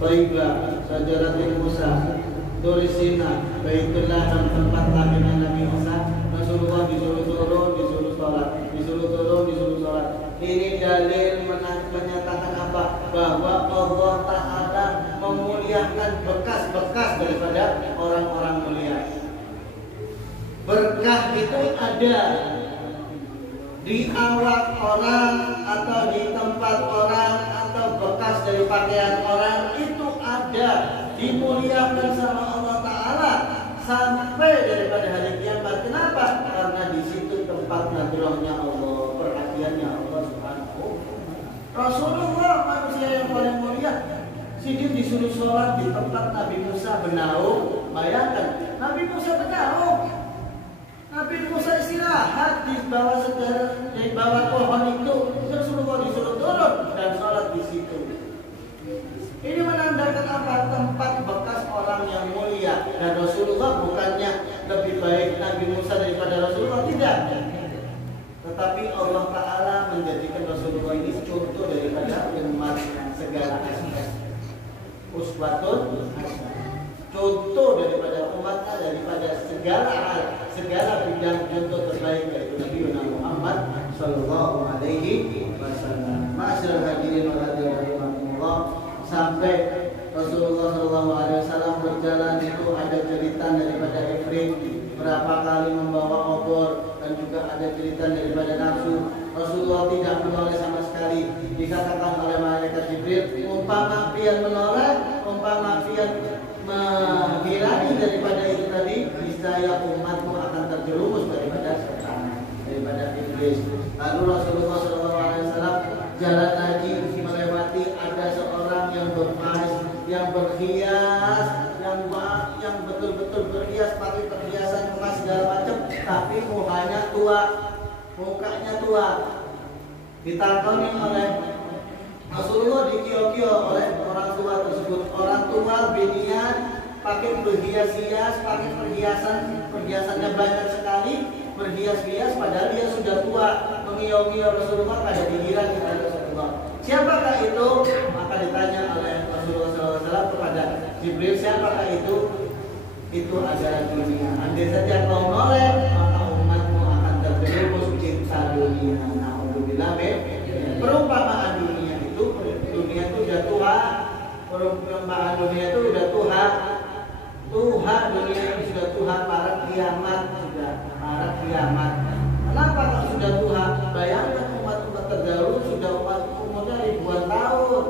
Baiklah, Sajaratul Musa, Turisina, Baitullah, dan tempat lahirnya Nabi Musa. Rasulullah disuruh turun, disuruh sholat, disuruh turun, disuruh sholat. Ini dalil menyatakan apa? Bahwa Allah Ta'ala memuliakan bekas-bekas daripada orang-orang mulia. Berkah itu ada di awak orang, atau di tempat orang, atau bekas dari pakaian orang, itu ada, dimuliakan sama Allah Ta'ala sampai daripada hari kiamat. Kenapa? Karena di situ tempat nadrahnya Allah, perhatiannya Allah Subhanahu. Rasulullah manusia yang paling mulia, Sidin disuruh sholat di tempat Nabi Musa bernaung. Bayangkan, Nabi Musa bernaung, Nabi Musa istirahat di bawah di bawah pohon itu. Rasulullah disuruh turun dan sholat di situ. Ini menandakan apa? Tempat bekas orang yang mulia. Dan Rasulullah bukannya lebih baik Nabi Musa daripada Rasulullah, tidak. uswatun hasanah. Contoh daripada umatnya, daripada segala hal, segala bidang contoh terbaik yaitu Nabi Muhammad sallallahu alaihi wasallam. Ma'asyiral hadirin wal hadirat rahimakumullah, sampai Rasulullah sallallahu alaihi wasallam berjalan itu ada cerita daripada Ifrit berapa kali membawa obor, dan juga ada cerita daripada nafsu. Rasulullah tidak menoleh sama sekali. Dikatakan oleh malaikat Jibril, umpama pian menoleh, umpama pian menghilangkan daripada itu tadi, niscaya umatmu akan terjerumus daripada setan, daripada iblis. Lalu Rasulullah SAW jalan lagi melewati ada seorang yang berpais, yang berhias, yang betul-betul berhias pakai perhiasan emas segala macam, tapi mukanya tua. Ditakoni oleh Rasulullah, dikio-kio oleh orang tua tersebut. Orang tua binian pakai berhias-hias, pakai perhiasannya banyak sekali, berhias-hias padahal dia sudah tua. Mengio-ngio Rasulullah, pada pikiran kita Rasulullah, siapakah itu? Maka ditanya oleh Rasulullah SAW kepada Jibril, siapakah itu? Itu adalah dunia. Andai saja kau noleh, maka umatmu akan terjerumus cinta dunia. Na'udzubillah. Perumpamaan dunia itu sudah tua. Perumpamaan dunia itu sudah tua. Dunia ini sudah tua, para kiamat sudah, para kiamat. Kenapa kalau sudah tua? Bayangkan umat-umat terdahulu sudah umurnya ribuan tahun,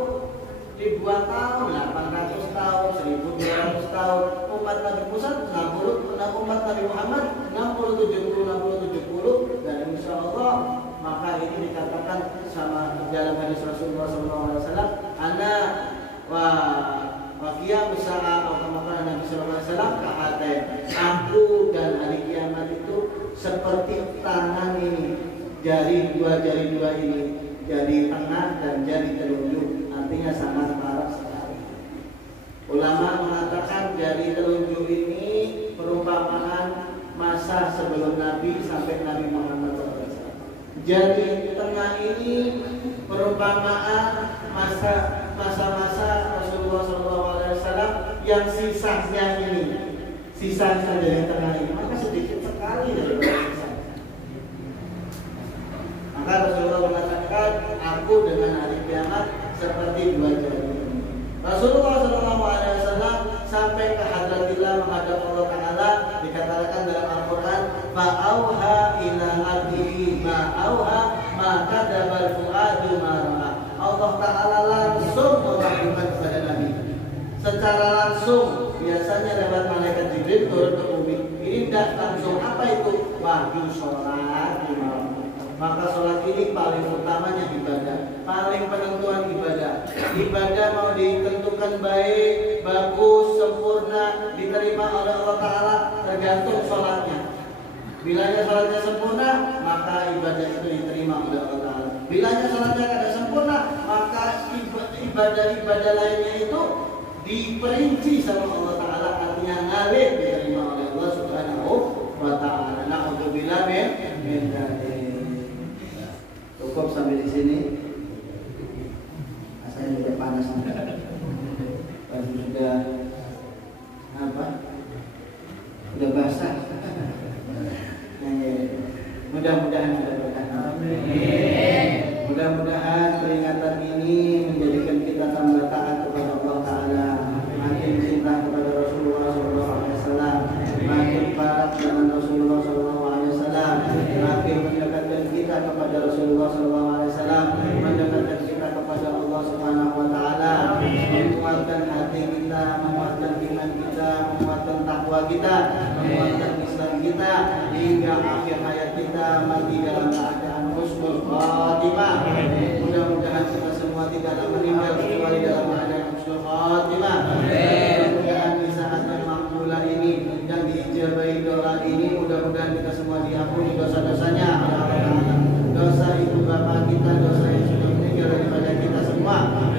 800 tahun, 1200 tahun. Umat Nabi Musa 60, umat Nabi Muhammad 60, 70, dan insya Allah. Maka ini dikatakan sama dalam hadis Rasulullah SAW, ana wa qiyam sa'a atau maka Nabi SAW kata, aku dan hari kiamat itu seperti tangan ini, dua jari ini, jari tengah dan jari telunjuk, artinya sangat parah sekali. Ulama mengatakan jari telunjuk ini perumpamaan masa sebelum Nabi sampai Nabi Muhammad SAW. Jari tengah ini perumpamaan masa-masa Rasulullah SAW yang sisanya jari tengah ini, maka sedikit sekali dari sisanya. Maka Rasulullah mengatakan, aku dengan hari kiamat seperti dua jari ini. Rasulullah SAW sampai ke hadratillah menghadap Allah Ta'ala, dikatakan dalam Al-Quran, fa'auha ila abdihi ma'auha ma'kadabal fu'adu ma'ra'a. Allah Ta'ala langsung mewahyukan kepada Nabi secara langsung. Biasanya lewat malaikat Jibril turun ke bumi. Ini tidak langsung. Apa itu? Wahyu sholat di malam. Maka sholat ini paling utamanya ibadah, paling penentuan ibadah. Ibadah mau ditentukan baik, bagus, sempurna, diterima oleh Allah Ta'ala tergantung sholatnya. Bilanya sholatnya sempurna, maka ibadah itu diterima oleh Allah Ta'ala. Bilanya sholatnya tidak sempurna, maka ibadah-ibadah lainnya itu diperinci sama Allah Ta'ala, artinya ngalir diterima oleh Allah Subhanahu wa Ta'ala. Na'udzubillah min dzalik. Cukup sampai di sini. Rasanya sudah panas. Kalau sudah apa? Sudah basah. Mudah-mudahan sudah berkah. Amin. Mudah-mudahan peringatan ini menjadikan kita tambah taat kepada Allah Ta'ala, makin cinta kepada Rasulullah SAW, makin parah dengan Rasulullah SAW, makin mendekatkan kita kepada Rasulullah SAW, mendekatkan kita kepada Allah Subhanahu Wa Ta'ala, menguatkan hati kita, menguatkan iman kita, menguatkan takwa kita, menguatkan Islam kita, hingga akhir hayat kita mati dalam keadaan husnul khatimah. Mudah-mudahan kita semua tidaklah meninggal kecuali dalam keadaan husnul khatimah. Mudah-mudahan di saat yang makbulah ini, yang diijabahi doa ini, mudah-mudahan kita semua diampuni dosa-dosanya. Dosa ibu bapa kita, dosa yang sudah meninggal daripada kita semua,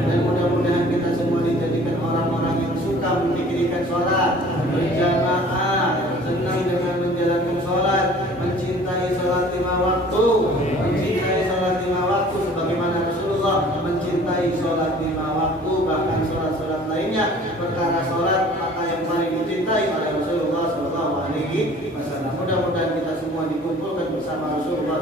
dan mudah-mudahan kita semua dijadikan orang-orang yang suka mendirikan sholat berjamaah, senang dengan menjalankan sholat, mencintai sholat 5 waktu, mencintai sholat 5 waktu sebagaimana Rasulullah mencintai sholat 5 waktu. amal surga